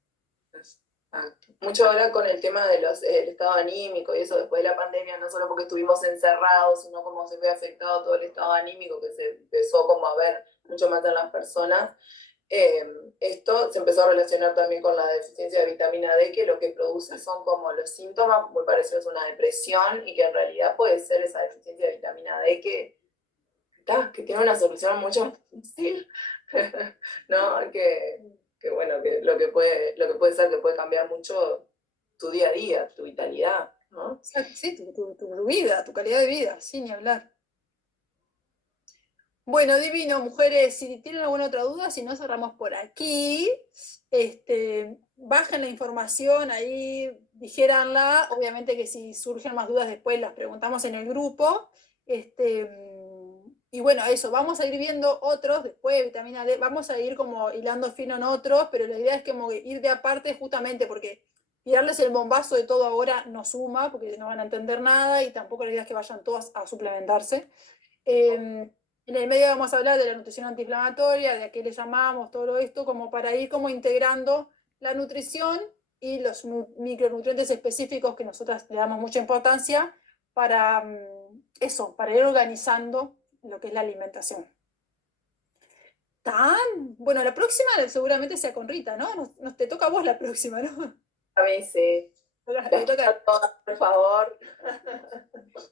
Mucho ahora con el tema del estado anímico y eso después de la pandemia, no solo porque estuvimos encerrados, sino como se ve afectado todo el estado anímico que se empezó como a ver mucho más en las personas. Esto se empezó a relacionar también con la deficiencia de vitamina D, que lo que produce son como los síntomas muy parecidos a una depresión y que en realidad puede ser esa deficiencia de vitamina D que tiene una solución mucho más difícil, ¿no? Que bueno, que lo que puede ser que puede cambiar mucho tu día a día, tu vitalidad, ¿no? Sí, tu vida, tu calidad de vida, sin ni hablar. Bueno, divino, mujeres, si tienen alguna otra duda, si no cerramos por aquí, bajen la información ahí, dijéranla, obviamente que si surgen más dudas después las preguntamos en el grupo, y bueno, eso, vamos a ir viendo otros, después vitamina D, vamos a ir como hilando fino en otros, pero la idea es como que ir de aparte justamente porque tirarles el bombazo de todo ahora no suma, porque no van a entender nada y tampoco la idea es que vayan todas a suplementarse. En el medio vamos a hablar de la nutrición antiinflamatoria, de a qué le llamamos, todo esto, como para ir como integrando la nutrición y los micronutrientes específicos que nosotras le damos mucha importancia para eso, para ir organizando lo que es la alimentación. Bueno, la próxima seguramente sea con Rita, ¿no? Te toca a vos la próxima, ¿no? A mí sí. Te toca. Por favor.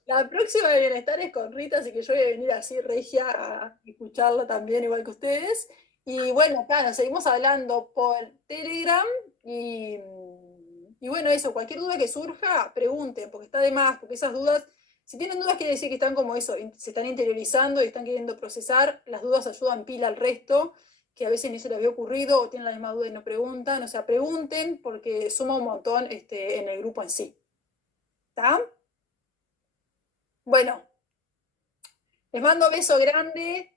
La próxima de bienestar es con Rita, así que yo voy a venir así regia a escucharla también, igual que ustedes. Y bueno, acá nos seguimos hablando por Telegram y bueno, eso, cualquier duda que surja, pregunten, porque está de más, porque esas dudas, si tienen dudas quiere decir que están como eso, se están interiorizando y están queriendo procesar, las dudas ayudan pila al resto, que a veces ni se les había ocurrido o tienen la misma duda y no preguntan, o sea, pregunten porque suma un montón en el grupo en sí. ¿Está? Bueno, les mando beso grande.